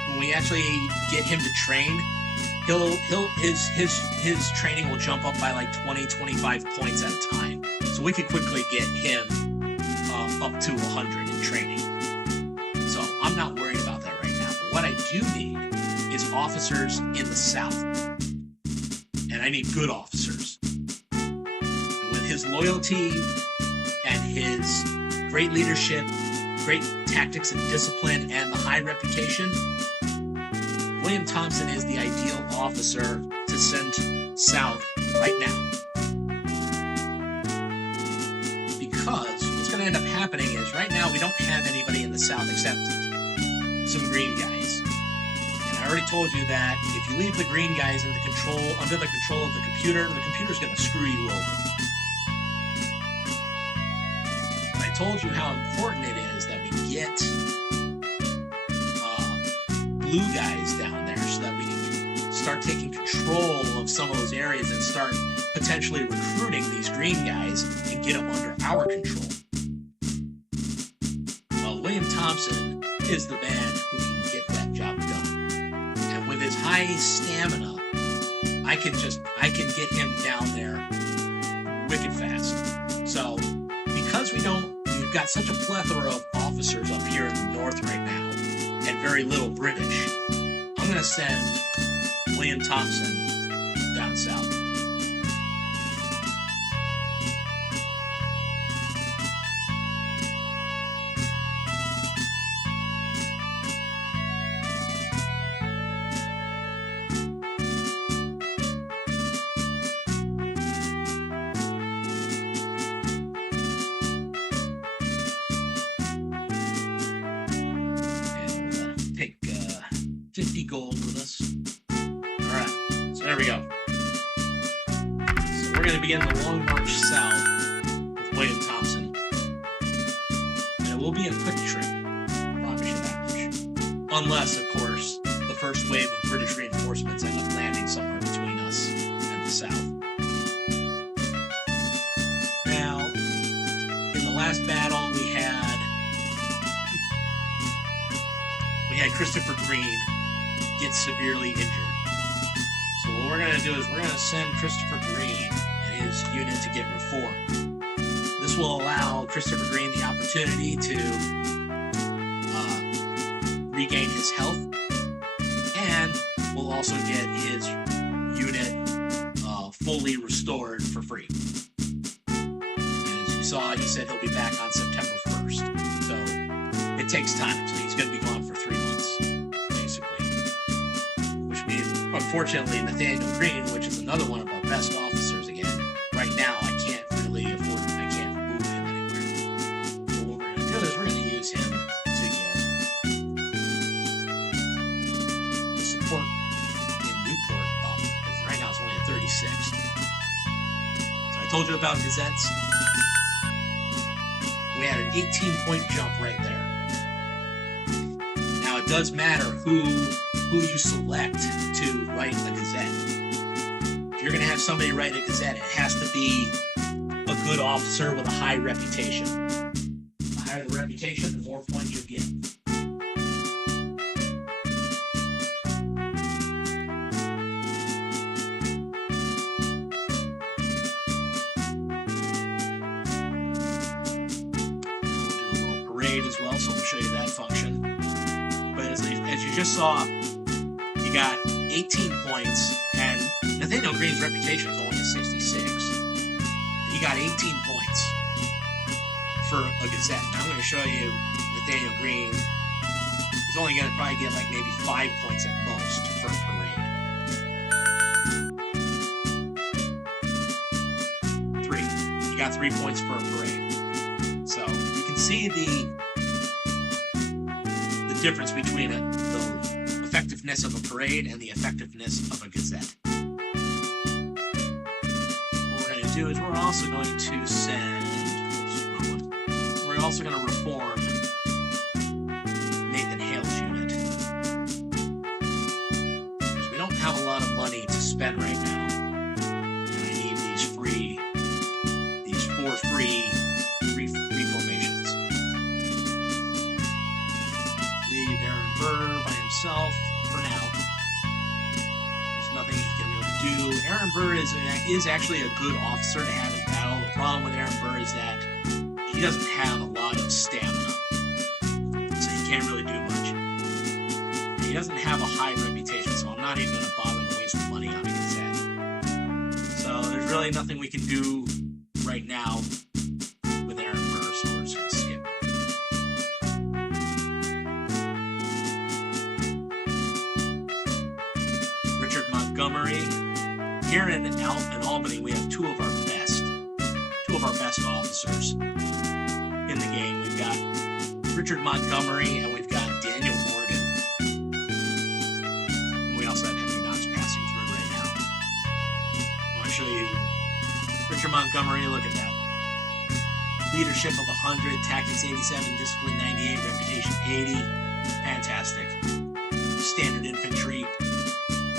When we actually get him to train, his training will jump up by like 20-25 points at a time. So we could quickly get him up to 100 in training. So I'm not worried about that right now. But what I do need is officers in the South. And I need good officers. And with his loyalty and his great leadership, great tactics and discipline, and the high reputation, William Thompson is the ideal officer to send south right now. Because what's going to end up happening is right now we don't have anybody in the South except some green guys. And I already told you that if you leave the green guys under the control of the computer's going to screw you over. But I told you how important it is that we get blue guys down there so that we can start taking control of some of those areas and start potentially recruiting these green guys and get them under our control. Well, William Thompson is the man who can get that job done. And with his high stamina, I can get him down there wicked fast. So, because we've got such a plethora of officers up here in the north right now, and very little British, I'm going to send William Thompson down south. And we'll take 50 gold with us. Alright, so there we go. So we're going to begin the long march south with William Thompson. And it will be a quick trip. I promise you that much. Unless, of course, the first wave of British reinforcements end up landing somewhere between us and the south. last battle, we had Christopher Green get severely injured. So what we're going to do is we're going to send Christopher Green and his unit to get reformed. This will allow Christopher Green the opportunity to regain his health, and we'll also get his unit fully restored for free. And as you saw, he said he'll be back on September 1st. So it takes time. So he's going to be gone for 3 months, basically. Which means, unfortunately, Nathaniel Green, which is another one of our best officers, again, right now I can't really afford, I can't move him anywhere. So what we're going to do is we're going to use him to get the support in Newport up, because right now it's only at 36. So I told you about Gazettes. We had an 18-point jump right there. Now it does matter who you select to write a Gazette. If you're going to have somebody write a Gazette, it has to be a good officer with a high reputation. The higher the reputation, the more points you get. As well, so we'll show you that function. But as you just saw, you got 18 points, and Nathaniel Green's reputation is only a 66. He got 18 points for a Gazette. Now I'm going to show you Nathaniel Green. He's only going to probably get like maybe 5 points at most for a parade. 3. He got 3 points for a parade. So you can see the difference between the effectiveness of a parade and the effectiveness of a Gazette. What we're going to do is we're also going to send, we're also going to reform Nathan Hale's unit. Because we don't have a lot of money to spend right now. And I need these 4 free reformations. By himself for now. There's nothing he can really do. Aaron Burr is actually a good officer to have in battle. The problem with Aaron Burr is that he doesn't have a lot of stamina, so he can't really do much. And he doesn't have a high reputation, so I'm not even going to bother to waste money on a Gazette. So there's really nothing we can do right now with Aaron Burr, so we're just going to skip. Montgomery. Here in Albany, we have two of our best officers in the game. We've got Richard Montgomery and we've got Daniel Morgan. And we also have Henry Knox passing through right now. I want to show you Richard Montgomery. Look at that. Leadership of 100, tactics 87, discipline 98, reputation 80. Fantastic. Standard infantry.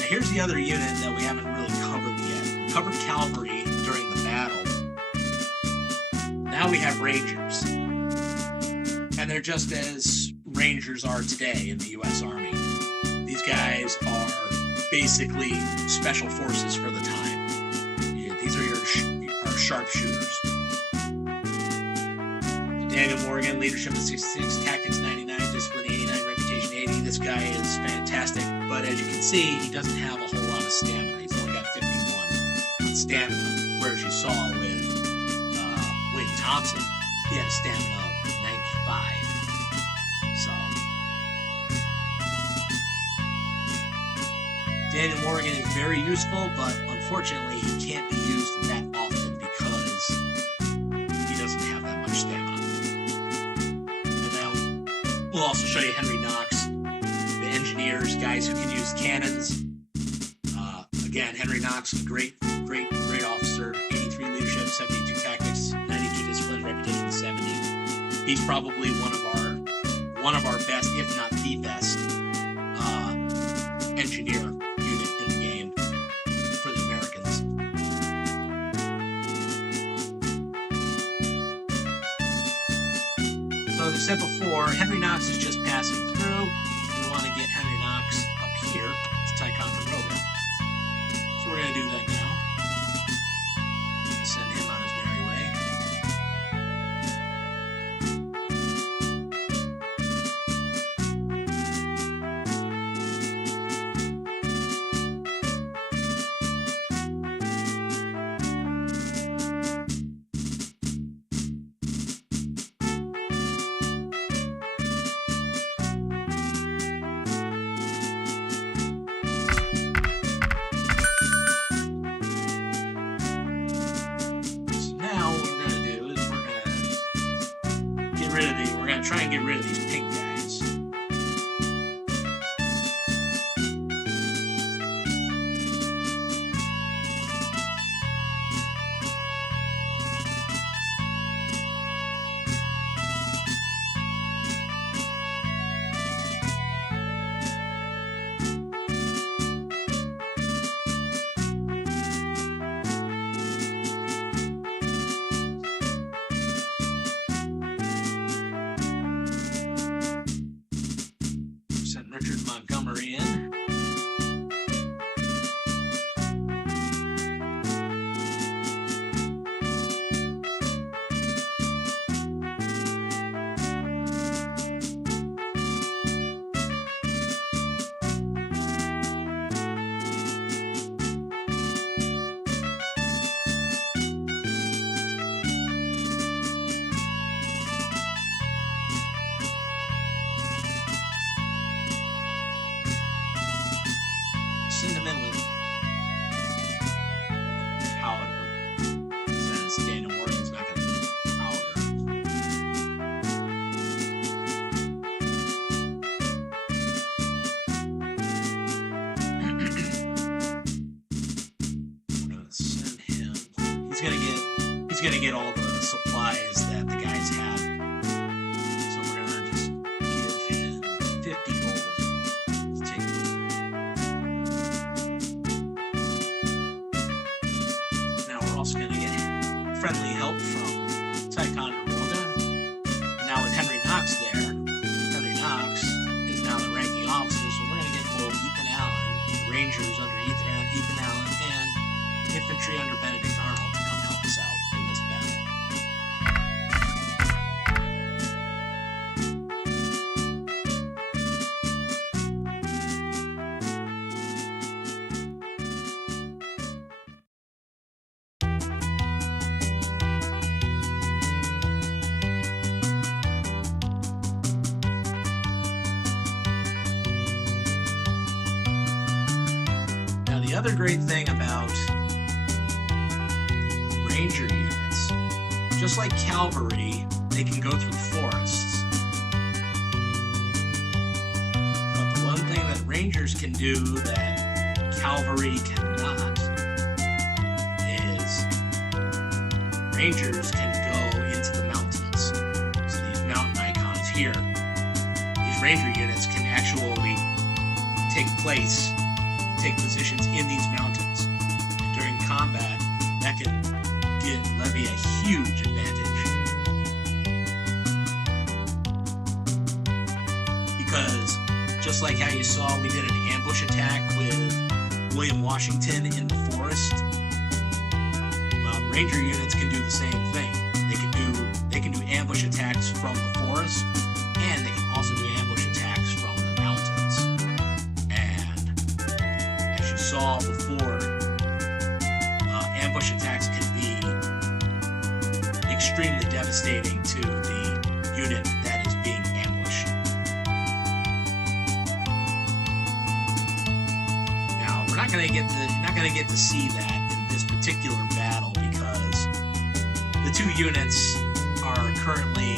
Here's the other unit that we haven't really covered yet. We covered cavalry during the battle. Now we have rangers. And they're just as rangers are today in the U.S. Army. These guys are basically special forces for the time. These are your sharpshooters. Daniel Morgan, leadership of 66, tactics 99, discipline 89, reputation 80. This guy is fantastic. But as you can see, he doesn't have a whole lot of stamina. He's only got 51 stamina, whereas you saw with Wayne Thompson, he had a stamina of 95. So Daniel Morgan is very useful, but unfortunately he can't be used that often because he doesn't have that much stamina. And then we'll also show you Henry Knox. Engineers, guys who can use cannons. Again, Henry Knox, a great officer. 83 leadership, 72 tactics, 92 discipline, reputation 70. He's probably one of our best, if not the best, engineer unit in the game for the Americans. So as I said before, Henry Knox is just passing through. We want to get Henry Knox up here to Ticonderoga. So we're going to do that now. Send him on his merry way. We're going to try and get rid of these pink guys. Richard Montgomery in. Send him in with powder, since Daniel Morgan's not going to need powder. We're going to send him. He's going to get all the supplies that the guys have. So we're going to just give him 50 gold. Let's take it. Also going to get friendly help from Ticonderoga. And now with Henry Knox there, Henry Knox is now the ranking officer, so we're going to get old Ethan Allen, Rangers under Ethan Allen, and infantry under Benedict Arnold to come help us out in this battle. The other great thing about Ranger units, just like cavalry, they can go through forests. But the one thing that Rangers can do that cavalry cannot is Rangers can go into the mountains. So these mountain icons here, these Ranger units can actually take positions in these mountains. And during combat, that can levy a huge advantage. Because just like how you saw we did an ambush attack with William Washington in the forest, well, Ranger units can do the same thing. They can do ambush attacks from the forest, and they can also do ambush attacks from the mountains. Saw before, ambush attacks can be extremely devastating to the unit that is being ambushed. Now, you're not going to get to see that in this particular battle because the two units are currently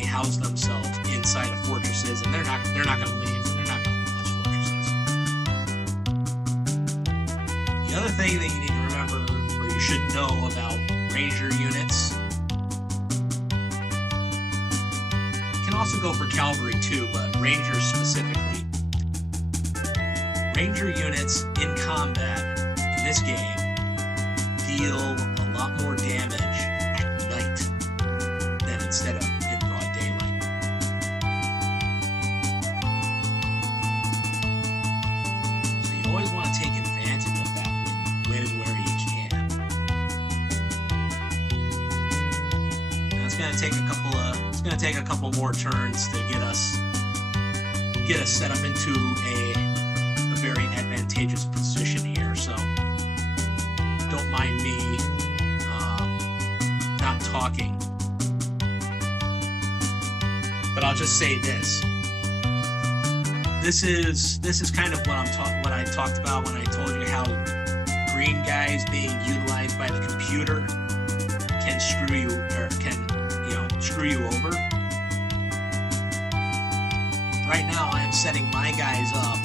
have housed themselves inside of fortresses, and they're not going to leave. The other thing that you need to remember, or you should know about Ranger units, can also go for cavalry too, but Rangers specifically. Ranger units in combat in this game deal a lot more damage at night than instead of take a couple more turns to get us set up into a very advantageous position here. So don't mind me not talking, but I'll just say this. This is kind of what I talked about when I told you how green guys being utilized by the computer can screw you over. Right now I am setting my guys up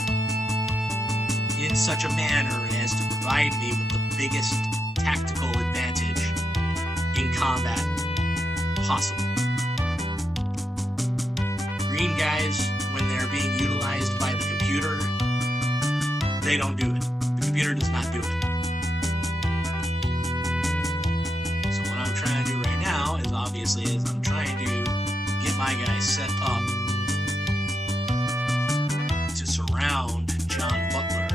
in such a manner as to provide me with the biggest tactical advantage in combat possible. Green guys, when they're being utilized by the computer, they don't do it. The computer does not do it. So what I'm trying to do right now is I'm trying to get my guys set up to surround John Butler,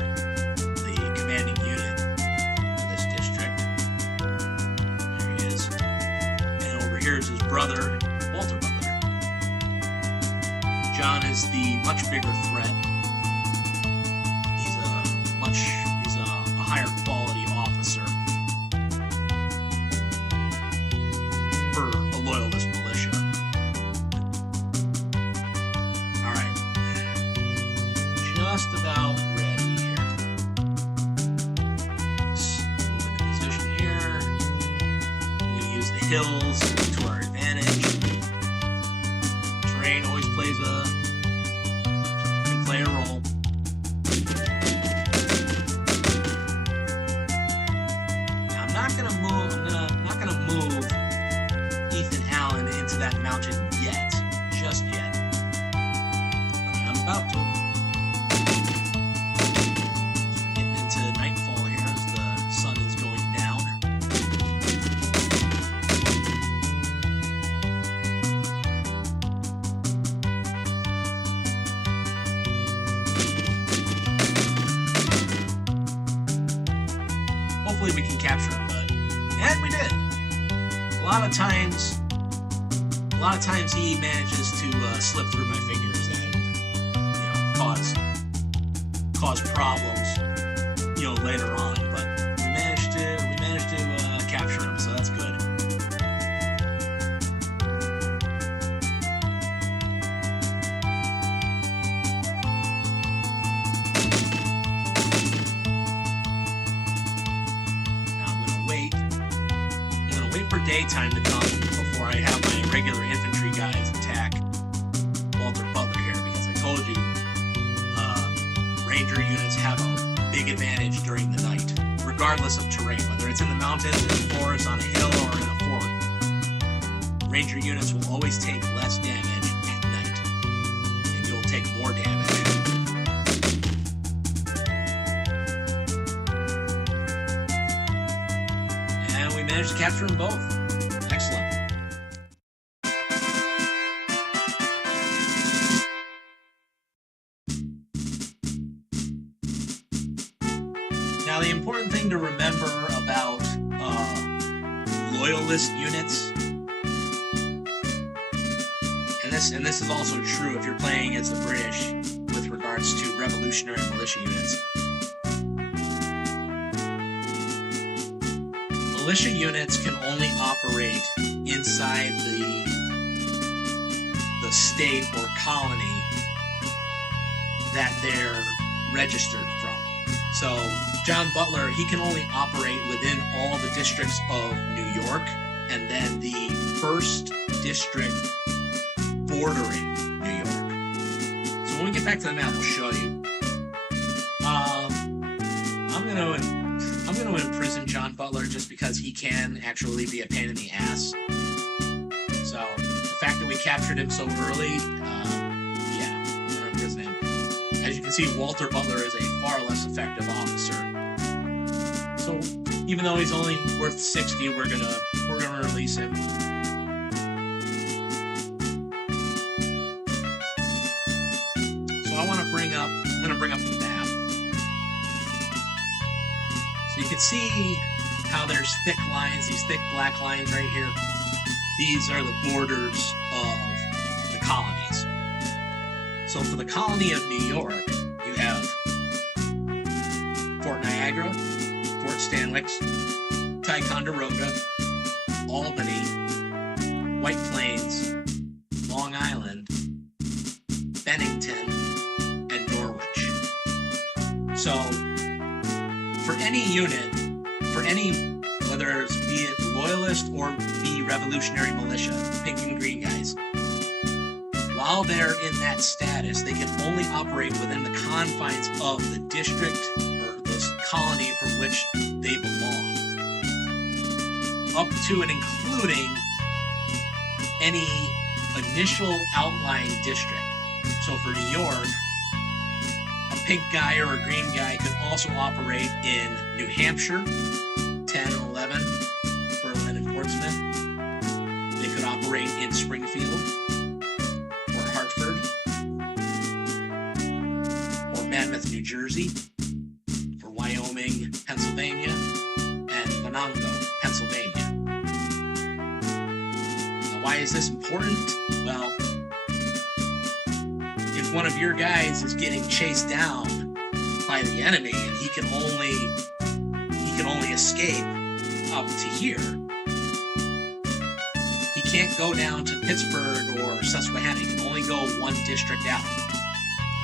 the commanding unit of this district. There he is. And over here is his brother, Walter Butler. John is the much bigger threat. He's a higher quality officer for a loyalist militia. Alright. Just about ready here. Let's move into position here. I'm going to use the hills to our advantage. Terrain always can play a role. Now I'm not gonna move Ethan Allen into that mountain yet, just yet. But I'm about to. Getting into nightfall here as the sun is going down. Hopefully we can capture him, and we did. A lot of times he manages to slip through my fingers and cause problems later on. But we managed to capture him, so that's good. Daytime to come before I have my regular infantry guys attack Walter Butler here, because I told you ranger units have a big advantage during the night, regardless of terrain, whether it's in the mountains, in the forest, on a hill, or in a fort. Ranger units will always take less damage at night, and you'll take more damage. And we managed to capture them both. Excellent. Now, the important thing to remember about loyalist units, and this is also true if you're playing as the British with regards to revolutionary militia units. Militia units can only operate inside the state or colony that they're registered from. So John Butler, he can only operate within all the districts of New York, and then the first district bordering New York. So when we get back to the map, we'll show you. I'm going to imprison John Butler just because he can actually be a pain in the ass. So the fact that we captured him so early, yeah, I'm going to imprison him. As you can see, Walter Butler is a far less effective officer. So even though he's only worth 60, we're gonna release him. So I'm gonna bring up the map. So you can see how there's thick lines, these thick black lines right here. these are the borders of the colonies. So for the colony of New York, you have Fort Niagara, Fort Stanwix, Ticonderoga, Albany, White Plains, Long Island, Bennington, and Norwich. So for any unit, for any, whether it's be it loyalist or be revolutionary militia, pink and green guys, while they're in that status, they can only operate within the confines of the district or this colony from which they belong, up to and including any initial outlying district. So for New York, a pink guy or a green guy could also operate in New Hampshire, 10 or 11, Berlin and Portsmouth. They could operate in Springfield, or Hartford, or Monmouth, New Jersey, or Wyoming, Pennsylvania, and Venango, Pennsylvania. Now, why is this important? Well, if one of your guys is getting chased down by the enemy and he can only escape up to here, he can't go down to Pittsburgh or Susquehanna. He can only go one district out.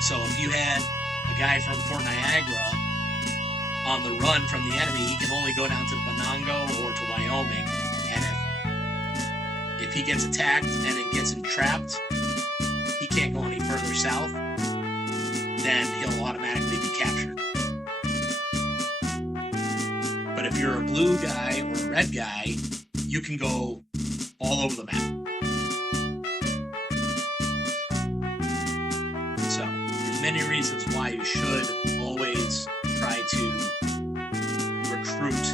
So if you had a guy from Fort Niagara on the run from the enemy, he can only go down to Venango or to Wyoming. And if he gets attacked and it gets entrapped, he can't go any further south, then he'll automatically be captured. But if you're a blue guy or a red guy, you can go all over the map. So, there's many reasons why you should always try to recruit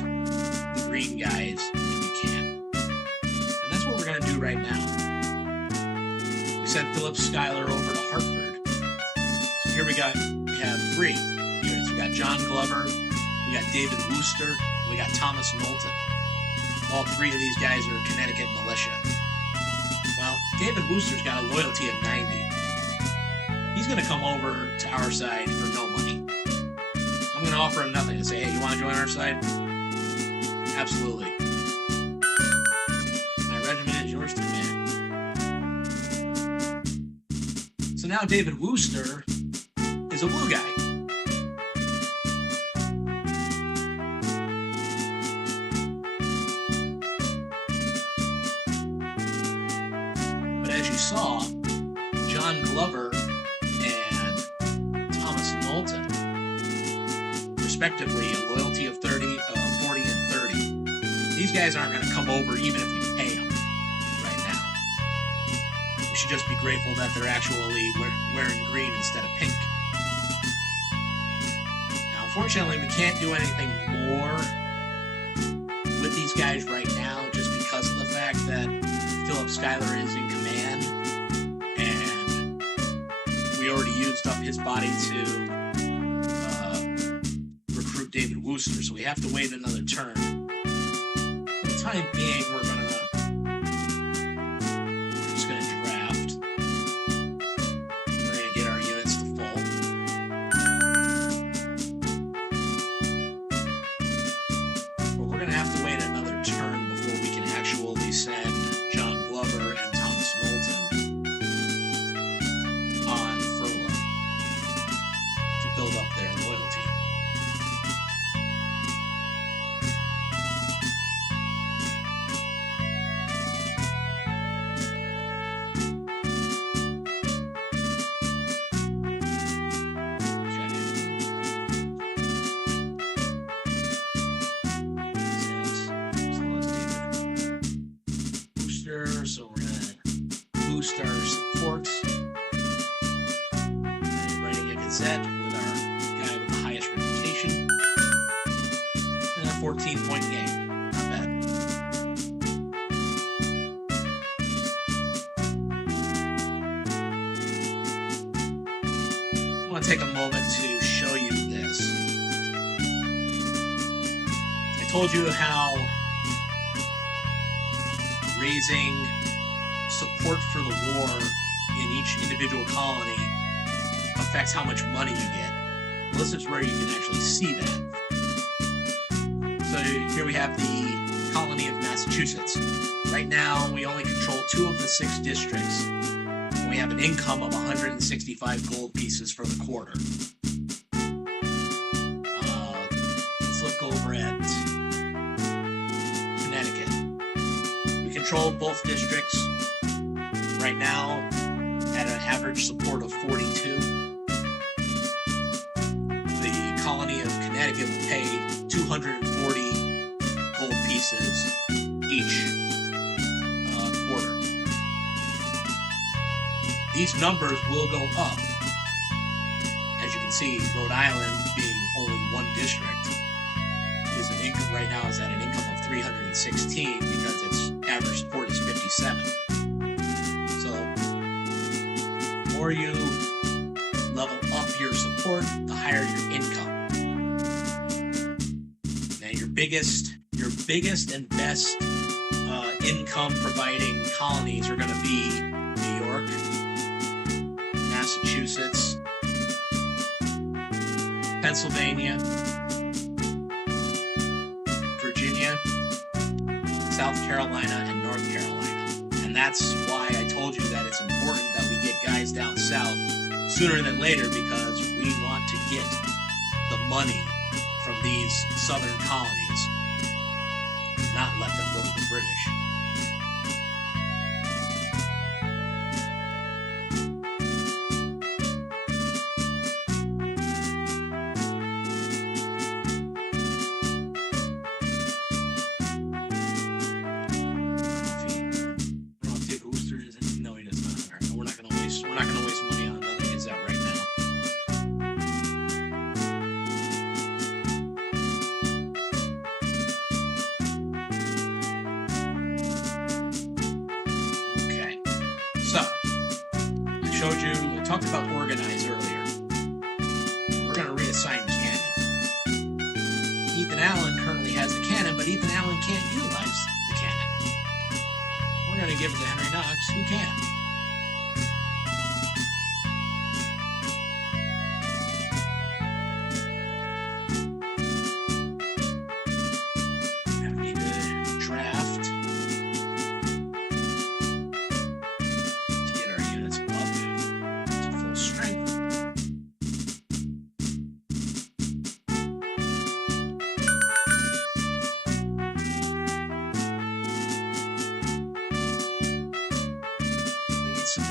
the green guys when you can. And that's what we're going to do right now. We sent Philip Schuyler over to Hartford. So here we have 3 units. We got John Glover, we got David Wooster, we got Thomas Knowlton. All 3 of these guys are Connecticut militia. Well, David Wooster's got a loyalty of 90. He's going to come over to our side for no money. I'm going to offer him nothing and say, hey, you want to join our side? Absolutely. My regiment is yours to command. So now David Wooster is a blue guy. But as you saw, John Glover and Thomas Knowlton, respectively, a loyalty of 40 and 30. These guys aren't going to come over even if we pay them right now. We should just be grateful that they're actually wearing green instead of pink. Now, unfortunately, we can't do anything more with these guys right now just because of the fact that Philip Schuyler is in command, and we already used up his body to recruit David Wooster, so we have to wait another turn. For the time being, we're just gonna draft. We're gonna get our units to full. But we're gonna have to wait another turn before we can actually send John Glover and Thomas Knowlton on furlough to build up their loyalty. So we're going to boost our support. And writing a gazette with our guy with the highest reputation. And a 14-point game. Not bad. I want to take a moment to show you this. I told you how raising support for the war in each individual colony affects how much money you get. Well, this is where you can actually see that. So here we have the colony of Massachusetts. Right now, we only control 2 of the 6 districts. And we have an income of 165 gold pieces for the quarter. Let's look over at Connecticut. We control both districts right now at an average support of 42. The colony of Connecticut will pay 240 gold pieces each quarter. These numbers will go up. As you can see, Rhode Island being only 1 district is an income right now is at an income of 316 because its average support is 57. So the more you level up your support, the higher your income. Now your biggest and best income providing colonies are going to be New York, Massachusetts, Pennsylvania, Virginia, South Carolina, and North Carolina. And that's why I told you that it's important that we get guys down south sooner than later, because we want to get the money from these southern colonies, not let them go to the British. I talked about organize earlier. We're going to reassign cannon. Ethan Allen currently has the cannon, but Ethan Allen can't utilize the cannon. We're going to give it to Henry Knox, who can. I need to draft to get our units up to full strength.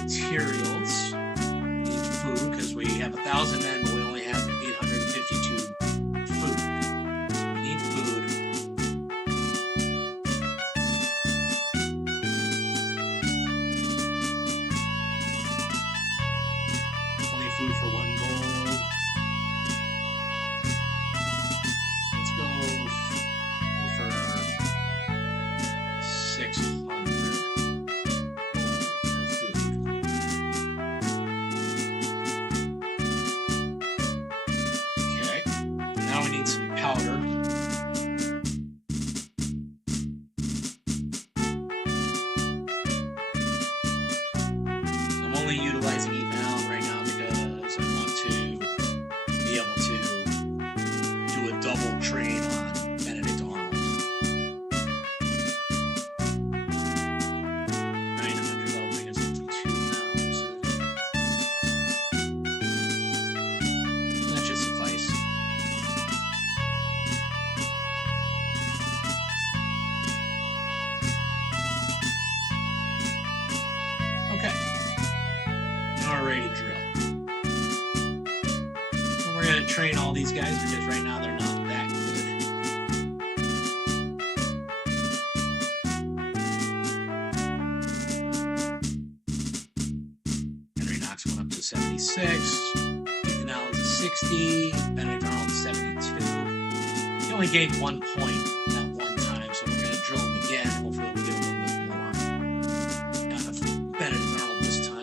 Materials, we need food, because we have 1,000 men, but we only have 852 food. We need food. Only food for 1 gold. So let's go for 600. Powder. I'm only utilizing Ethan Allen right now because I want to be able to do a double train on Benedict Arnold. 900, I'll bring us up to 2,000. That should suffice. Ready to drill. And we're going to train all these guys because right now they're not that good. Henry Knox went up to 76. Ethan Allen's a 60. Benedict Arnold's 72. He only gained 1 point at one time, so we're going to drill him again. Hopefully we'll get a little bit more out of Benedict Arnold this time.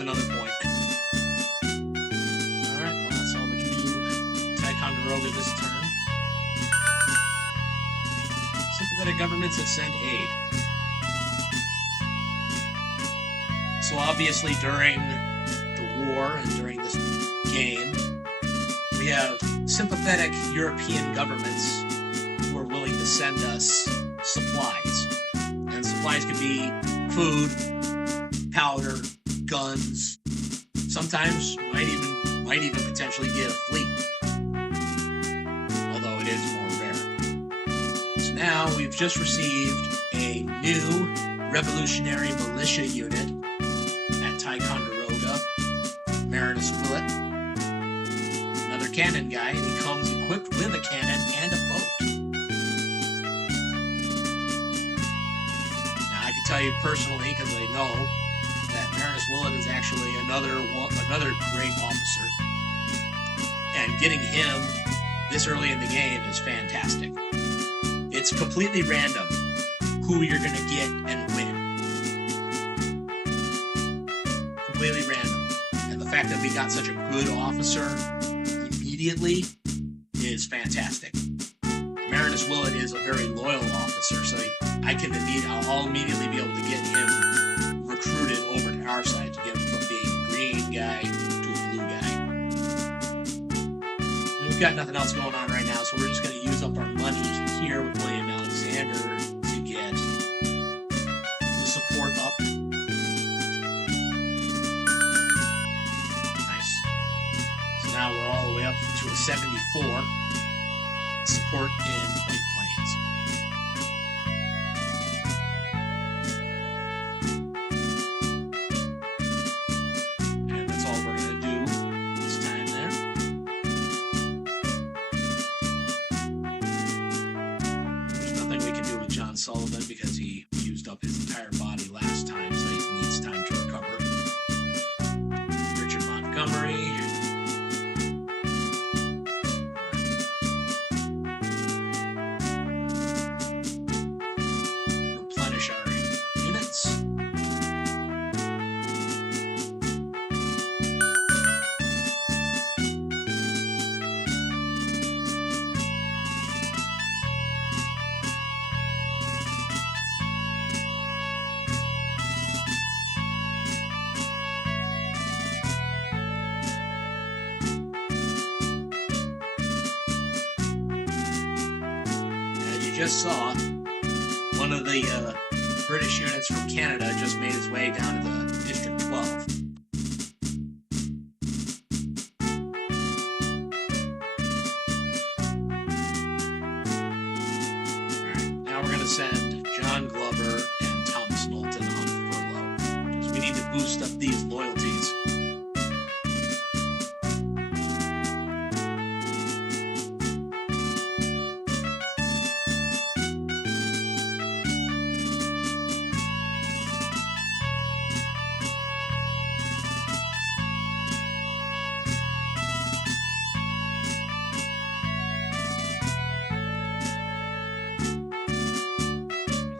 Another point. Alright, well that's all we can do. Ticonderoga this turn. governments that send aid. So obviously during the war and during this game, we have sympathetic European governments who are willing to send us supplies. And supplies could be food, powder, guns. Sometimes might even potentially get a fleet. Although it is more rare. So now we've just received a new revolutionary militia unit at Ticonderoga, Marinus Willett. Another cannon guy, and he comes equipped with a cannon and a boat. Now I can tell you personally, because I know that Marinus Willett is actually another great officer, and getting him this early in the game is fantastic. It's completely random who you're going to get and when. Completely random. And the fact that we got such a good officer immediately is fantastic. Marinus Willett is a very loyal officer, so I'll immediately be able to get him recruited over to our side, to get him from being a green guy to a blue guy. We've got nothing else going on right now, so we're just going to use up our money here with William Alexander to get the support up. Nice. So now we're all the way up to a 74 support in White Plains. And that's all we're going to do this time there. There's nothing we can do with John Sullivan because he used up his entire body last time, so he needs time to recover. Richard Montgomery. Replenish our units. As you just saw, one of the British units from Canada just made its way down to the District 12. Alright, now we're going to send John Glover and Thomas Knowlton on furlough, because we need to boost up these loyalties.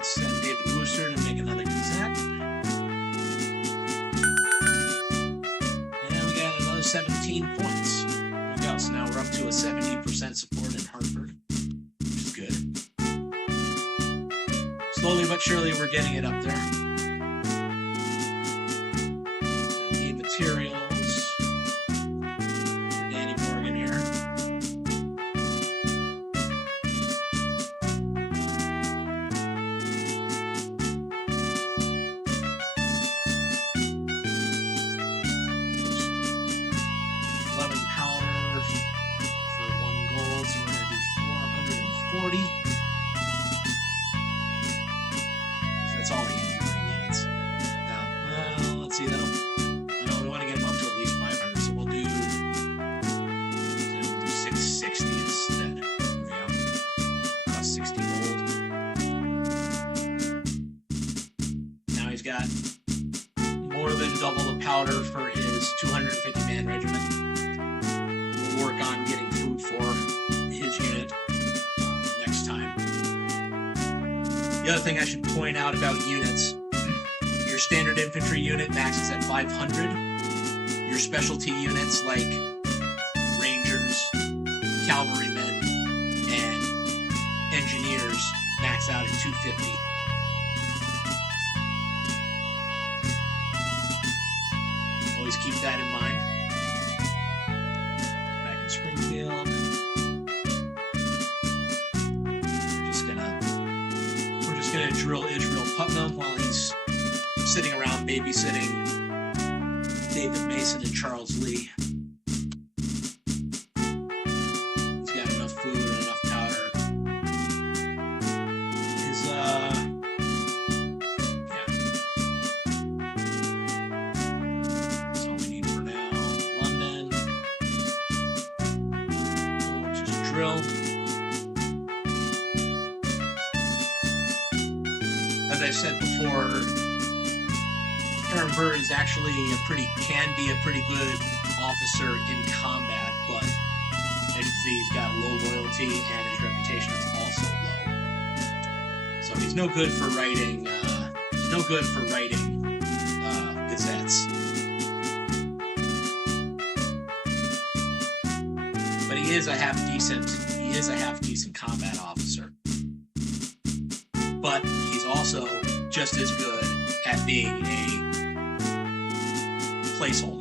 Send David Wooster to make another Gazette. And we got another 17 points. There we go. So now we're up to a 70% support in Hartford, which is good. Slowly but surely we're getting it up there. Need materials for Danny Morgan here. Powder for 1 gold, so we're going to do 440. That's all he really needs. Now, well, let's see, we want to get him up to at least 500, so we'll do 660 instead. There we go. Cost 60 gold. Now he's got more than double the powder for his 250-man regiment. Work on getting food for his unit next time. The other thing I should point out about units, your standard infantry unit maxes at 500. Your specialty units like rangers, cavalrymen, and engineers max max out at 250. Always keep that in mind. Back in Springfield. We're just gonna drill Israel Putnam while he's sitting around babysitting David Mason and Charles Lee. He's got enough food and enough powder. Yeah. That's all we need for now. London. We'll just drill. As I said before, Aaron Burr is actually can be a pretty good officer in combat, but as you see, he's got low loyalty and his reputation is also low. So he's no good for writing. Gazettes. But he is a half decent combat officer. But he's also just as good at being a placeholder.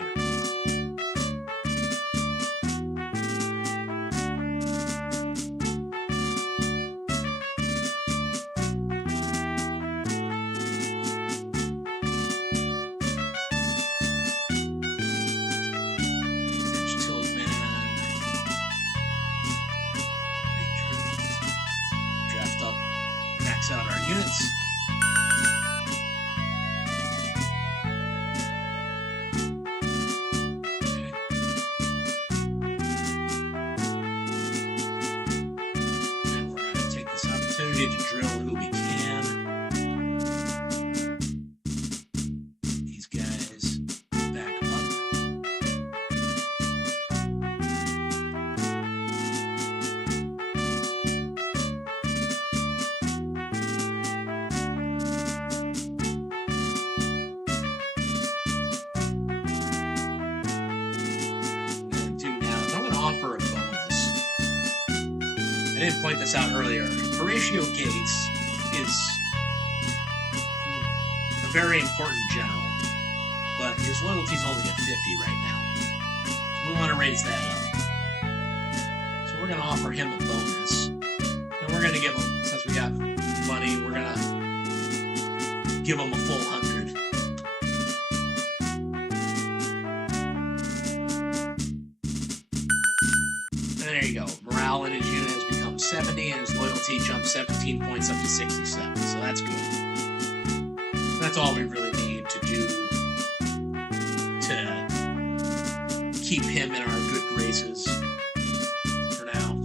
Draft up, max out our units. To drill who we can. These guys back up. I'm going to offer a bonus. I didn't point this out earlier. Horatio Gates is a very important general, but his loyalty is only at 50 right now. So we want to raise that up. So we're going to offer him a bonus. And we're going to give him, since we got money, we're going to give him a full 100. And there you go. Morale in his unit has become 70, and his loyalty jumps 17 points up to 67. So that's good. That's all we really need to do to keep him in our good graces for now.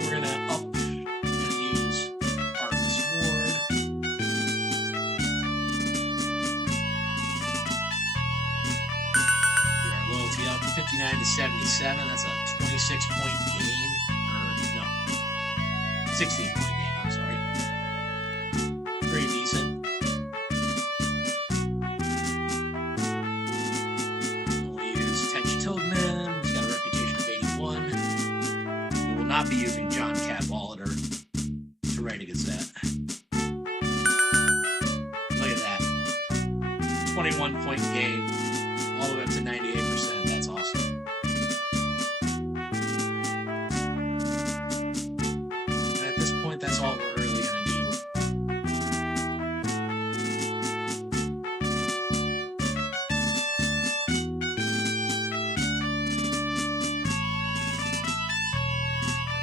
We're gonna use Artemis Ward. Get our loyalty up 59 to 77. That's a 26-point gain. 16-point game, I'm sorry. Pretty decent. We'll use Tench Tilghman, who's got a reputation of 81. We will not be using John Cadwallader to write a Gazette. Look at that. 21-point game, all the way up to 98%. That's awesome. That's all we're really going to do.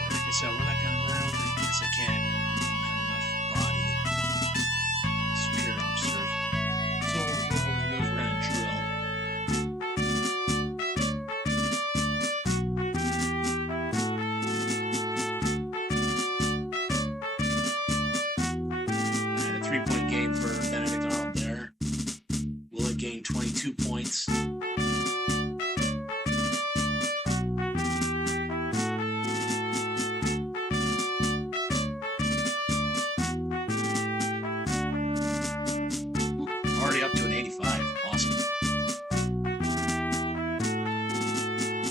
Like I said, we're not going to learn as I can. We don't have enough body. Spirit officers. So we're going to drill. Three-point game for Benedict Arnold there. Will it gain 22 points? Already up to an 85. Awesome.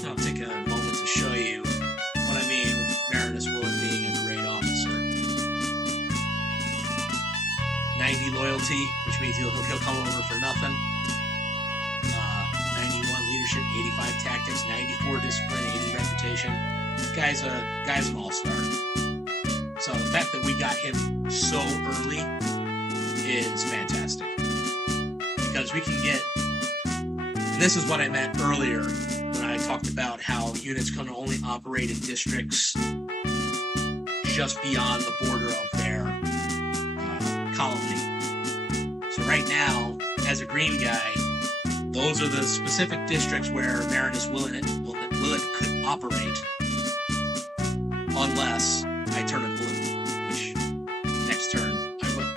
I'll take a moment to show you what I mean with Marinus Willett being a great officer. loyalty, which means he'll come over for nothing. 91 leadership, 85 tactics, 94 discipline, 80 reputation. Guy's an all-star. So the fact that we got him so early is fantastic. Because we can get, and this is what I meant earlier when I talked about how units can only operate in districts just beyond the border of their colony. So right now, as a green guy, those are the specific districts where Marinus Willett could operate, unless I turn him blue, which next turn I will.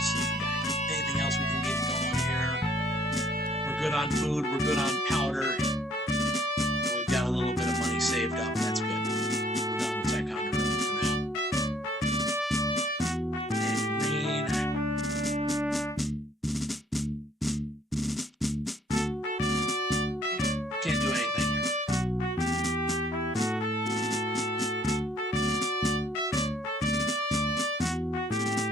See if we got anything else we can get going here. We're good on food, we're good on powder. We've got a little bit of money saved up, that's good. We're done with Tech Hunter for now. And green. Can't do anything here.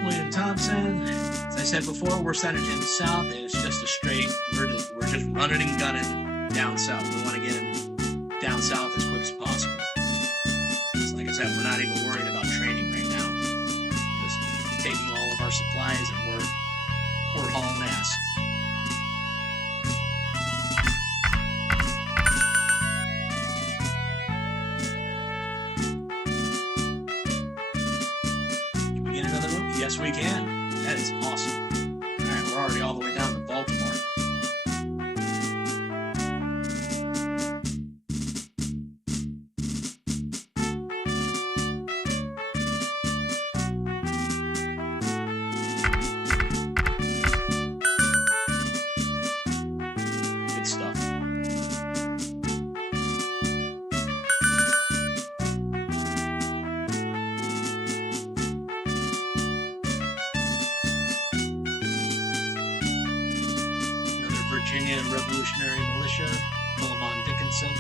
William Thompson. As I said before, we're sending him south, and it's just a straight, we're just running and gunning down south. We want to get him down south as quick as possible. So like I said, we're not even worried about training right now. We're just taking all of our supplies and we're hauling ass. Can we get another one? Yes, we can. That is awesome. Alright, we're already all the way down to Baltimore. Good stuff. Virginia Revolutionary Militia, Philemon Dickinson.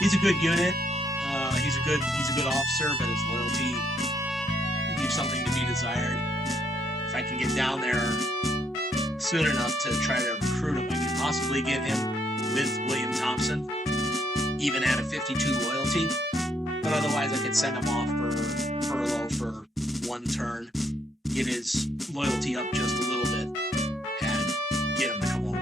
He's a good unit. He's a good officer, but his loyalty leaves something to be desired. If I can get down there soon enough to try to recruit him, I could possibly get him with William Thompson, even at a 52 loyalty. But otherwise, I could send him off for furlough for one turn, get his loyalty up just a little bit, and get him to come over.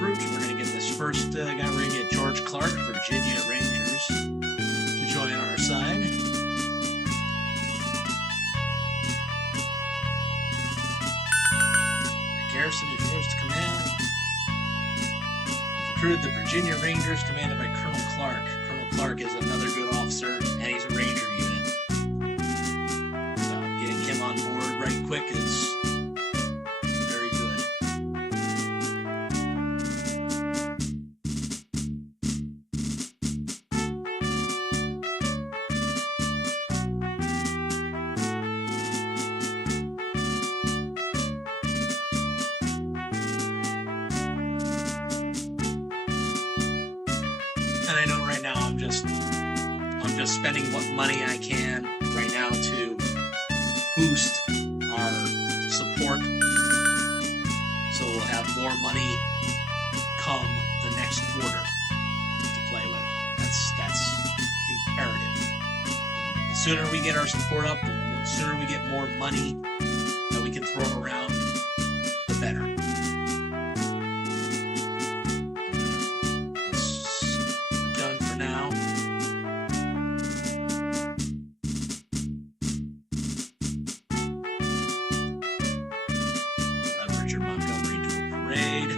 We're going to get this first guy. We're going to get George Clark, Virginia Rangers, to join our side. The garrison is yours to command. We've recruited the Virginia Rangers, commanded by Colonel Clark. Colonel Clark is another good officer, and he's a ranger unit. So getting him on board right quick is very good. And I know right now I'm just spending what money I can right now to boost our support, so we'll have more money come the next quarter to play with. That's imperative. The sooner we get our support up, the sooner we get more money that we can throw around, the better. Done for now. Richard Montgomery to a parade.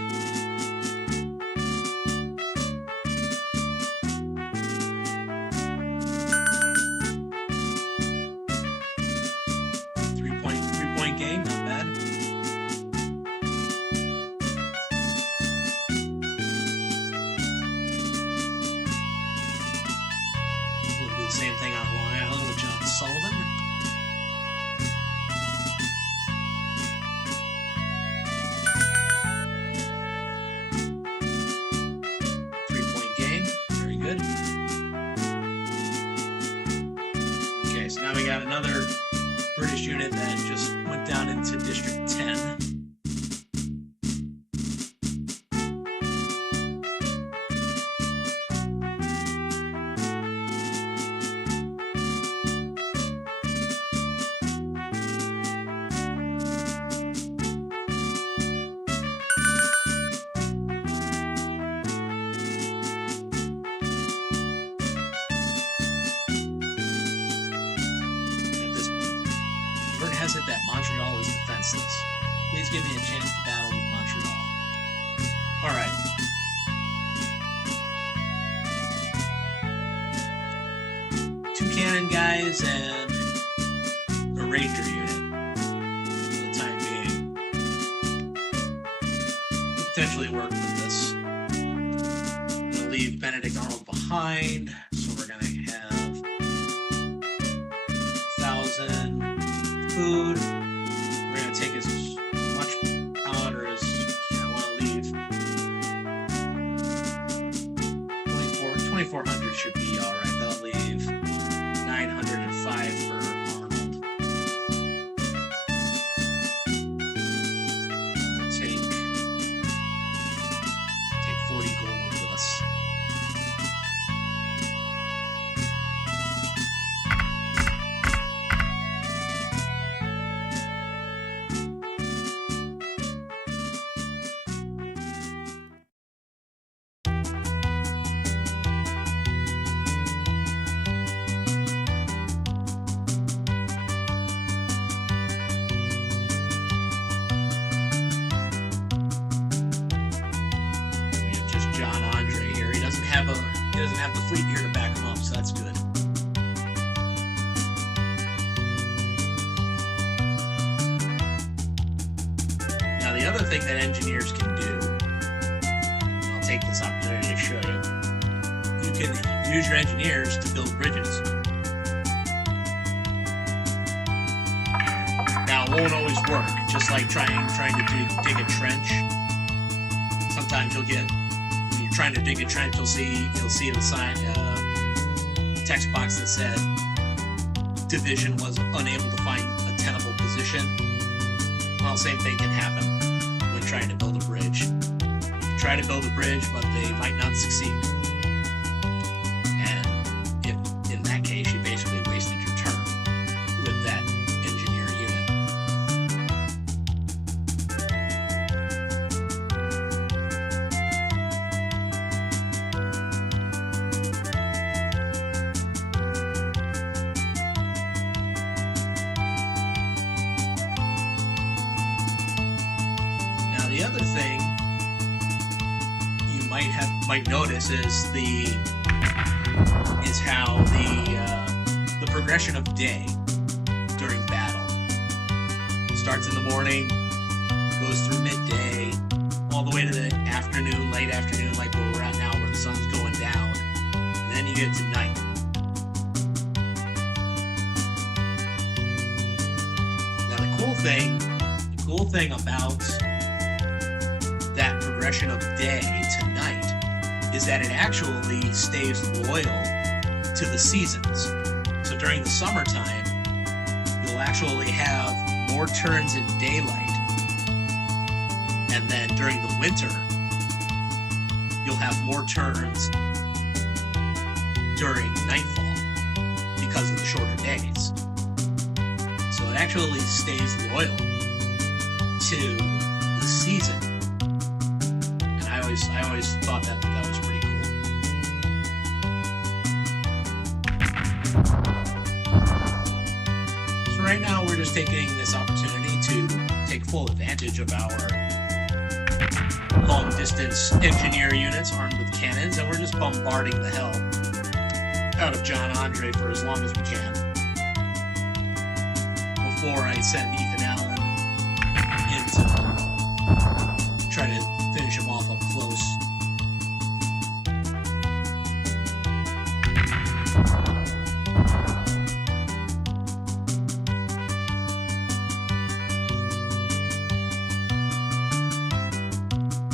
Three-point game, not bad. so now we got another British unit that just went down into District 10. Has it that Montreal is defenseless. Please give me a chance to battle with Montreal. Alright. Two cannon guys and a ranger unit for the time being. We'll potentially work with this. I'm gonna leave Benedict Arnold behind, so we're gonna have 1,000 food. We're going to take as much powder as I want to leave. 2,400 should be alright. That'll leave 905 for Arnold. We'll take 40 gold with us. He doesn't have the fleet here to back him up, so that's good. Now the other thing that engineers can do, and I'll take this opportunity to show you, you can use your engineers to build bridges. Now it won't always work, just like trying to dig a trench. Sometimes you'll get, trying to dig a trench, you'll see the sign, text box that said division was unable to find a tenable position. Well, same thing can happen when trying to build a bridge. You try to build a bridge, but they might not succeed. And if in that case you basically wasted your turn with that engineer unit. The other thing you might notice is how the progression of day during battle starts in the morning, goes through midday, all the way to the afternoon, late afternoon, like where we're at now, where the sun's going down, and then you get to night. Now the cool thing about that progression of day to night is that it actually stays loyal to the seasons. So during the summertime, you'll actually have more turns in daylight, and then during the winter, you'll have more turns during nightfall because of the shorter days. So it actually stays loyal to the season. I always thought that was pretty cool. So right now we're just taking this opportunity to take full advantage of our long-distance engineer units armed with cannons, and we're just bombarding the hell out of John Andre for as long as we can before I send Ethan Allen in to try to finish him off up close.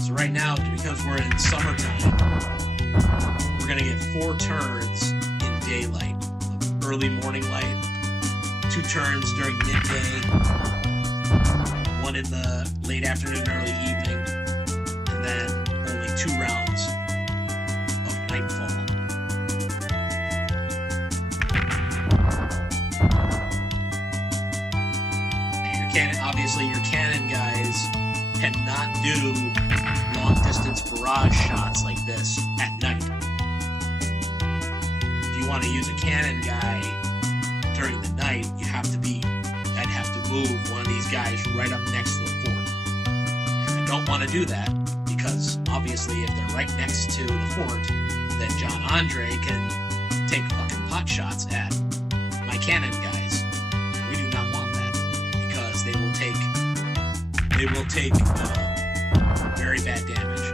So right now, because we're in summertime, we're going to get 4 turns in daylight. Early morning light, 2 turns during midday, 1 in the late afternoon, early evening, and then only 2 rounds of nightfall. Obviously, your cannon guys cannot do long-distance barrage shots like this at night. If you want to use a cannon guy during the night, I'd have to move one of these guys right up next to the fort. And I don't want to do that because obviously, if they're right next to the fort, then John Andre can take fucking pot shots at my cannon guys. And we do not want that because they will take very bad damage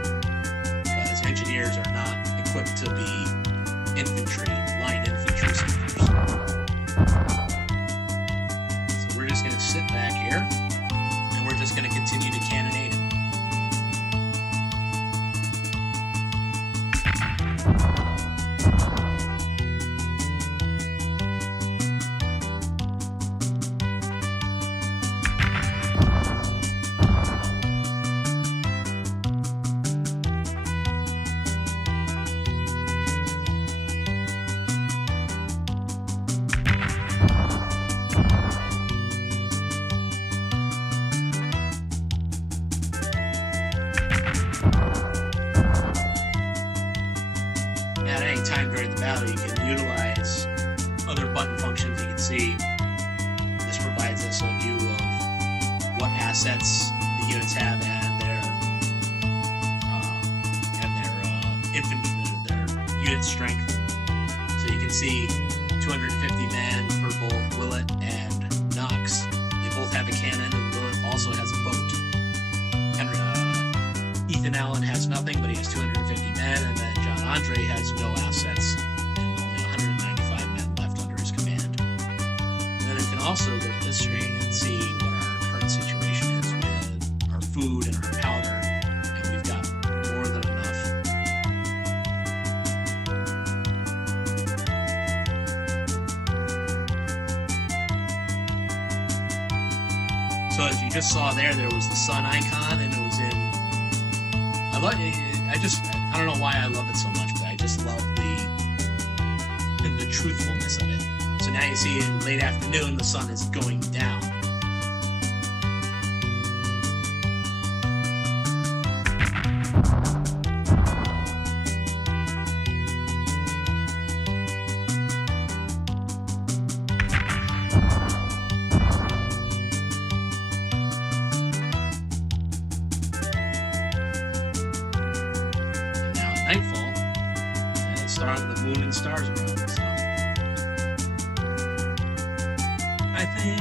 because engineers are not equipped to be line infantry soldiers. So we're just going to sit back here and we're just going to continue to cannonade it. You can utilize other button functions. You can see this provides us a view of what assets the units have and their infantry, their unit strength. So you can see 250 men for both Willett and Knox. They both have a cannon, and Willett also has a boat. Ethan Allen has nothing, but he has 250 men, and then John Andre has no assets. Also go to this screen and see what our current situation is with our food and our powder, and we've got more than enough. So as you just saw there was the sun icon, and it was in. I don't know why I love it so much, but I just love the truthfulness of it. So now you see in late afternoon, the sun is going down. And now at nightfall, and the moon and stars are out. So I think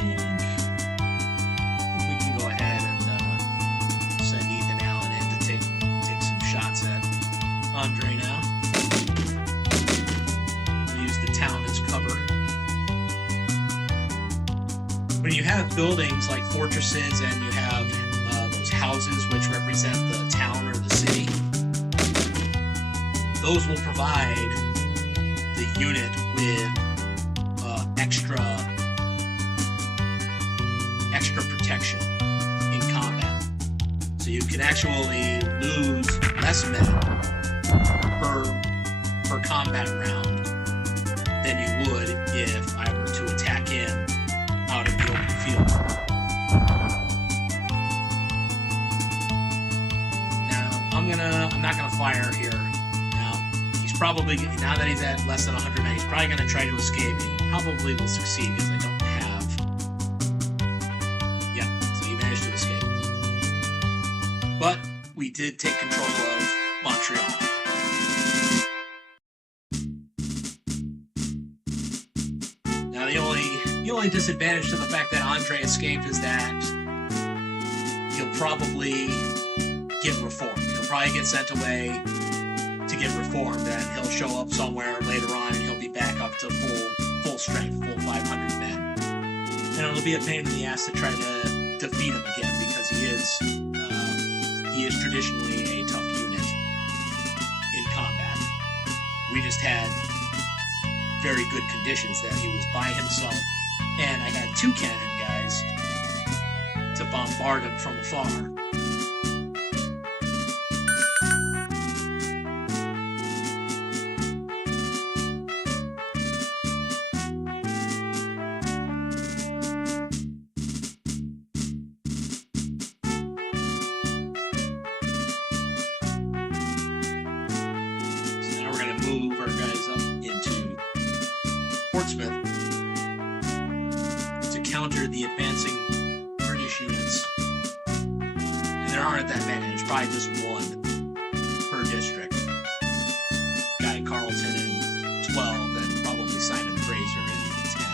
we can go ahead and send Ethan Allen in to take some shots at Andre now. We'll use the town as cover. When you have buildings like fortresses and you have those houses which represent the town or the city, those will provide the unit with extra protection in combat. So you can actually lose less men per combat round than you would if I were to attack him out in the open field. Now I'm not gonna fire here. Now he's probably, now that he's at less than 190, he's probably gonna try to escape. He probably will succeed because I don't have. To escape. But we did take control of Montreal. Now the only disadvantage to the fact that Andre escaped is that he'll probably get reformed. He'll probably get sent away to get reformed, and he'll show up somewhere later on and he'll be back up to full strength, full 500 men. And it'll be a pain in the ass to try to defeat him again because he is traditionally a tough unit in combat. We just had very good conditions that he was by himself And I had 2 cannon guys to bombard him from afar. Move our guys up into Portsmouth to counter the advancing British units. And there aren't that many, there's probably just 1 per district. Guy Carleton in 12, and probably Simon Fraser in 10.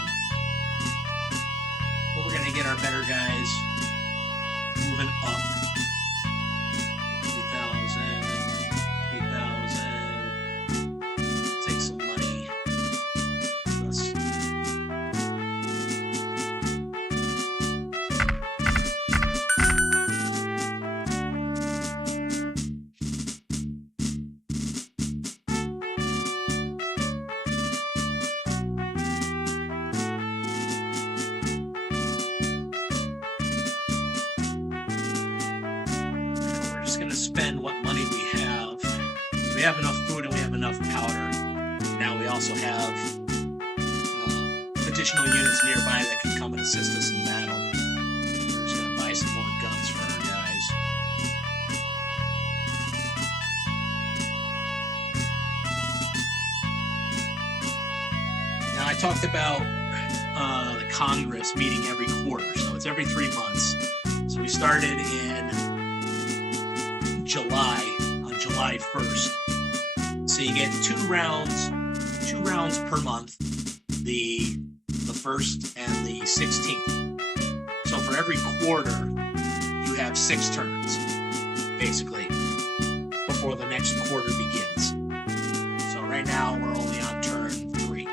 But we're going to get our better guys moving up. 3,000, 3,000. Take some money. Let's... We're just going to spend what money we have. We have enough food and we have enough powder. Now we also have additional units nearby that can come and assist us in battle. We're just going to buy some more guns for our guys. Now I talked about the Congress meeting every quarter, so it's every 3 months. So we started in July, on July 1st. So you get 2 rounds per month, the 1st and the 16th. So for every quarter, you have 6 turns, basically, before the next quarter begins. So right now, we're only on turn 3.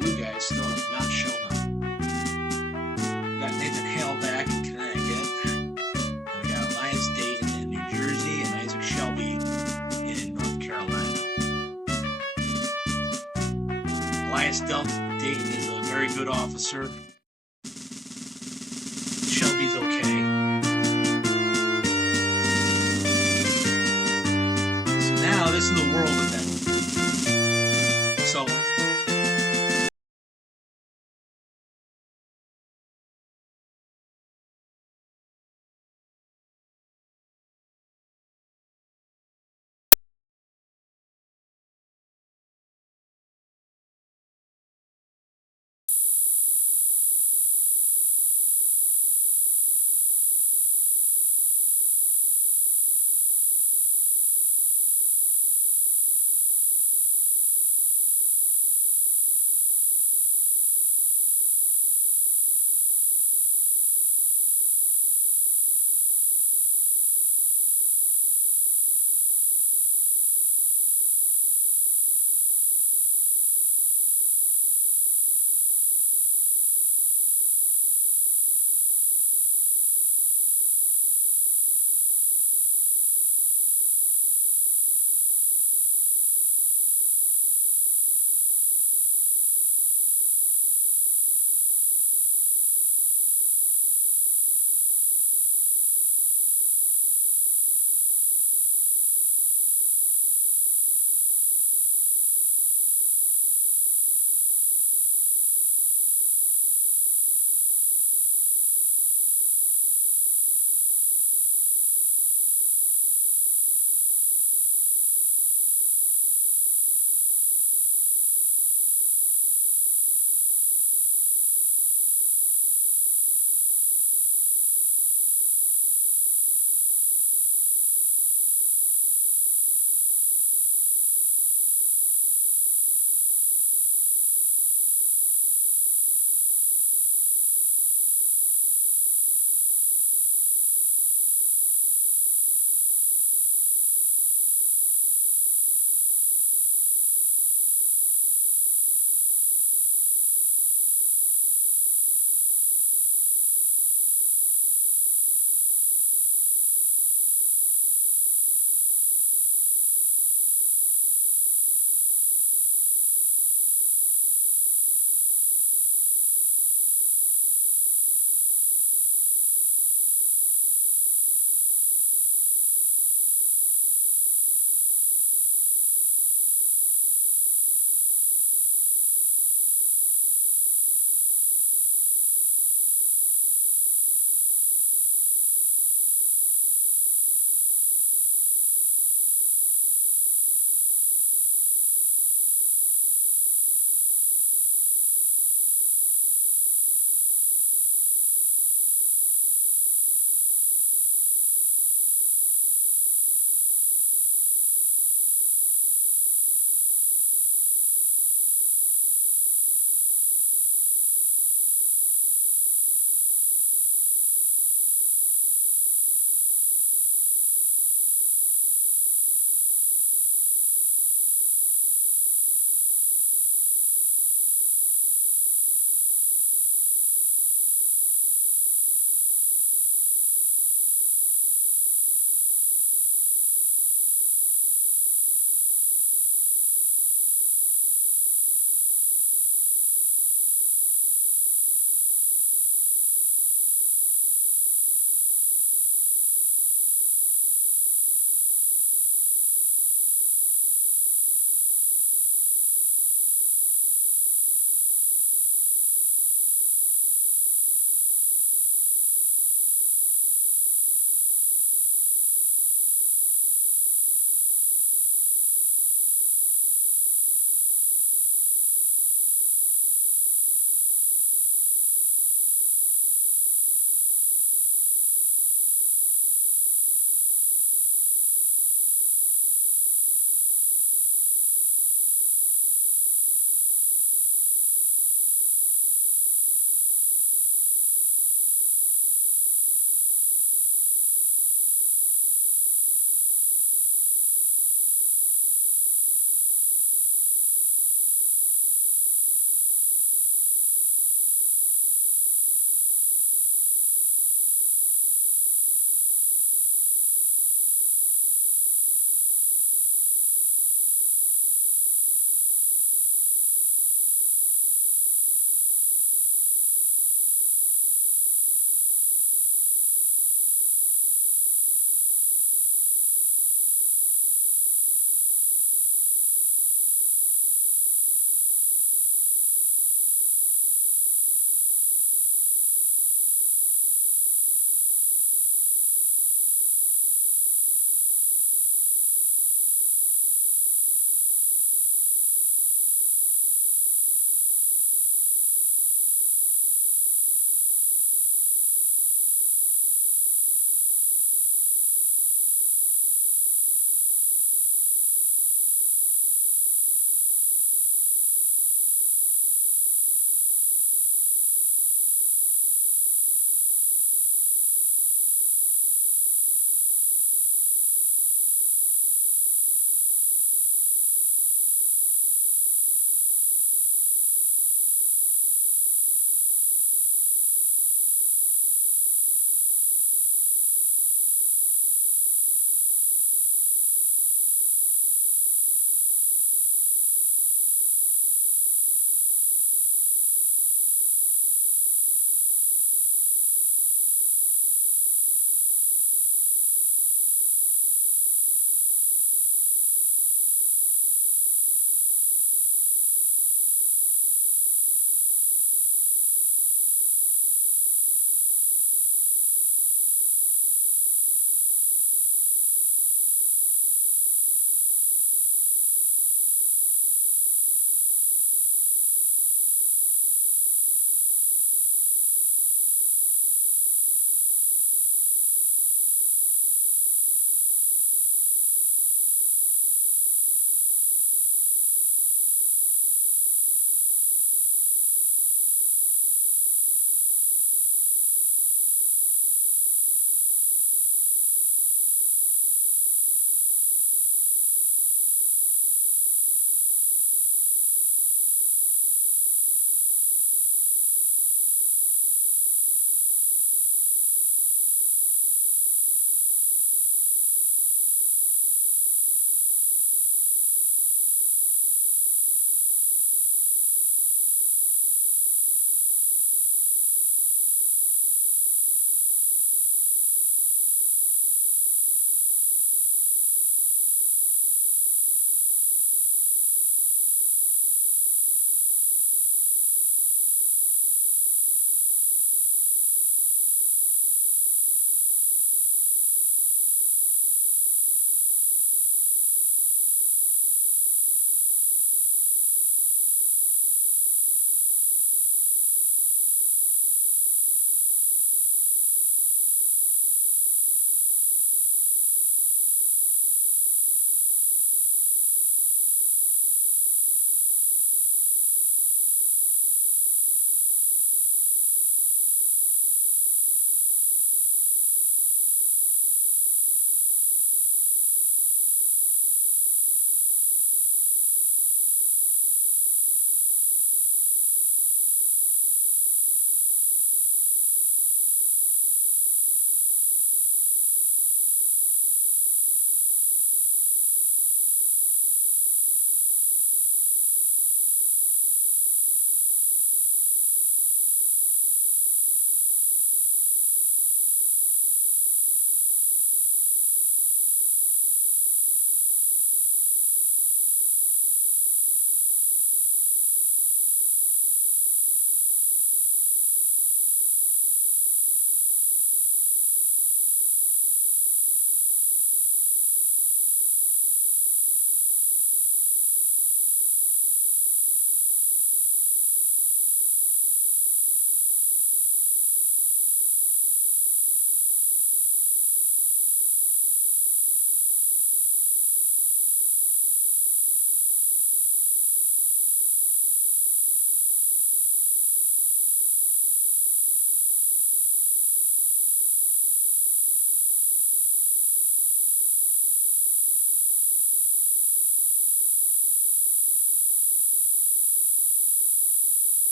Blue guys still have not shown up. Got Nathan Hale back in Connecticut. We got Elias Dayton in New Jersey and Isaac Shelby in North Carolina. Elias Dayton is a very good officer. Shelby's okay. So now this is the world of that.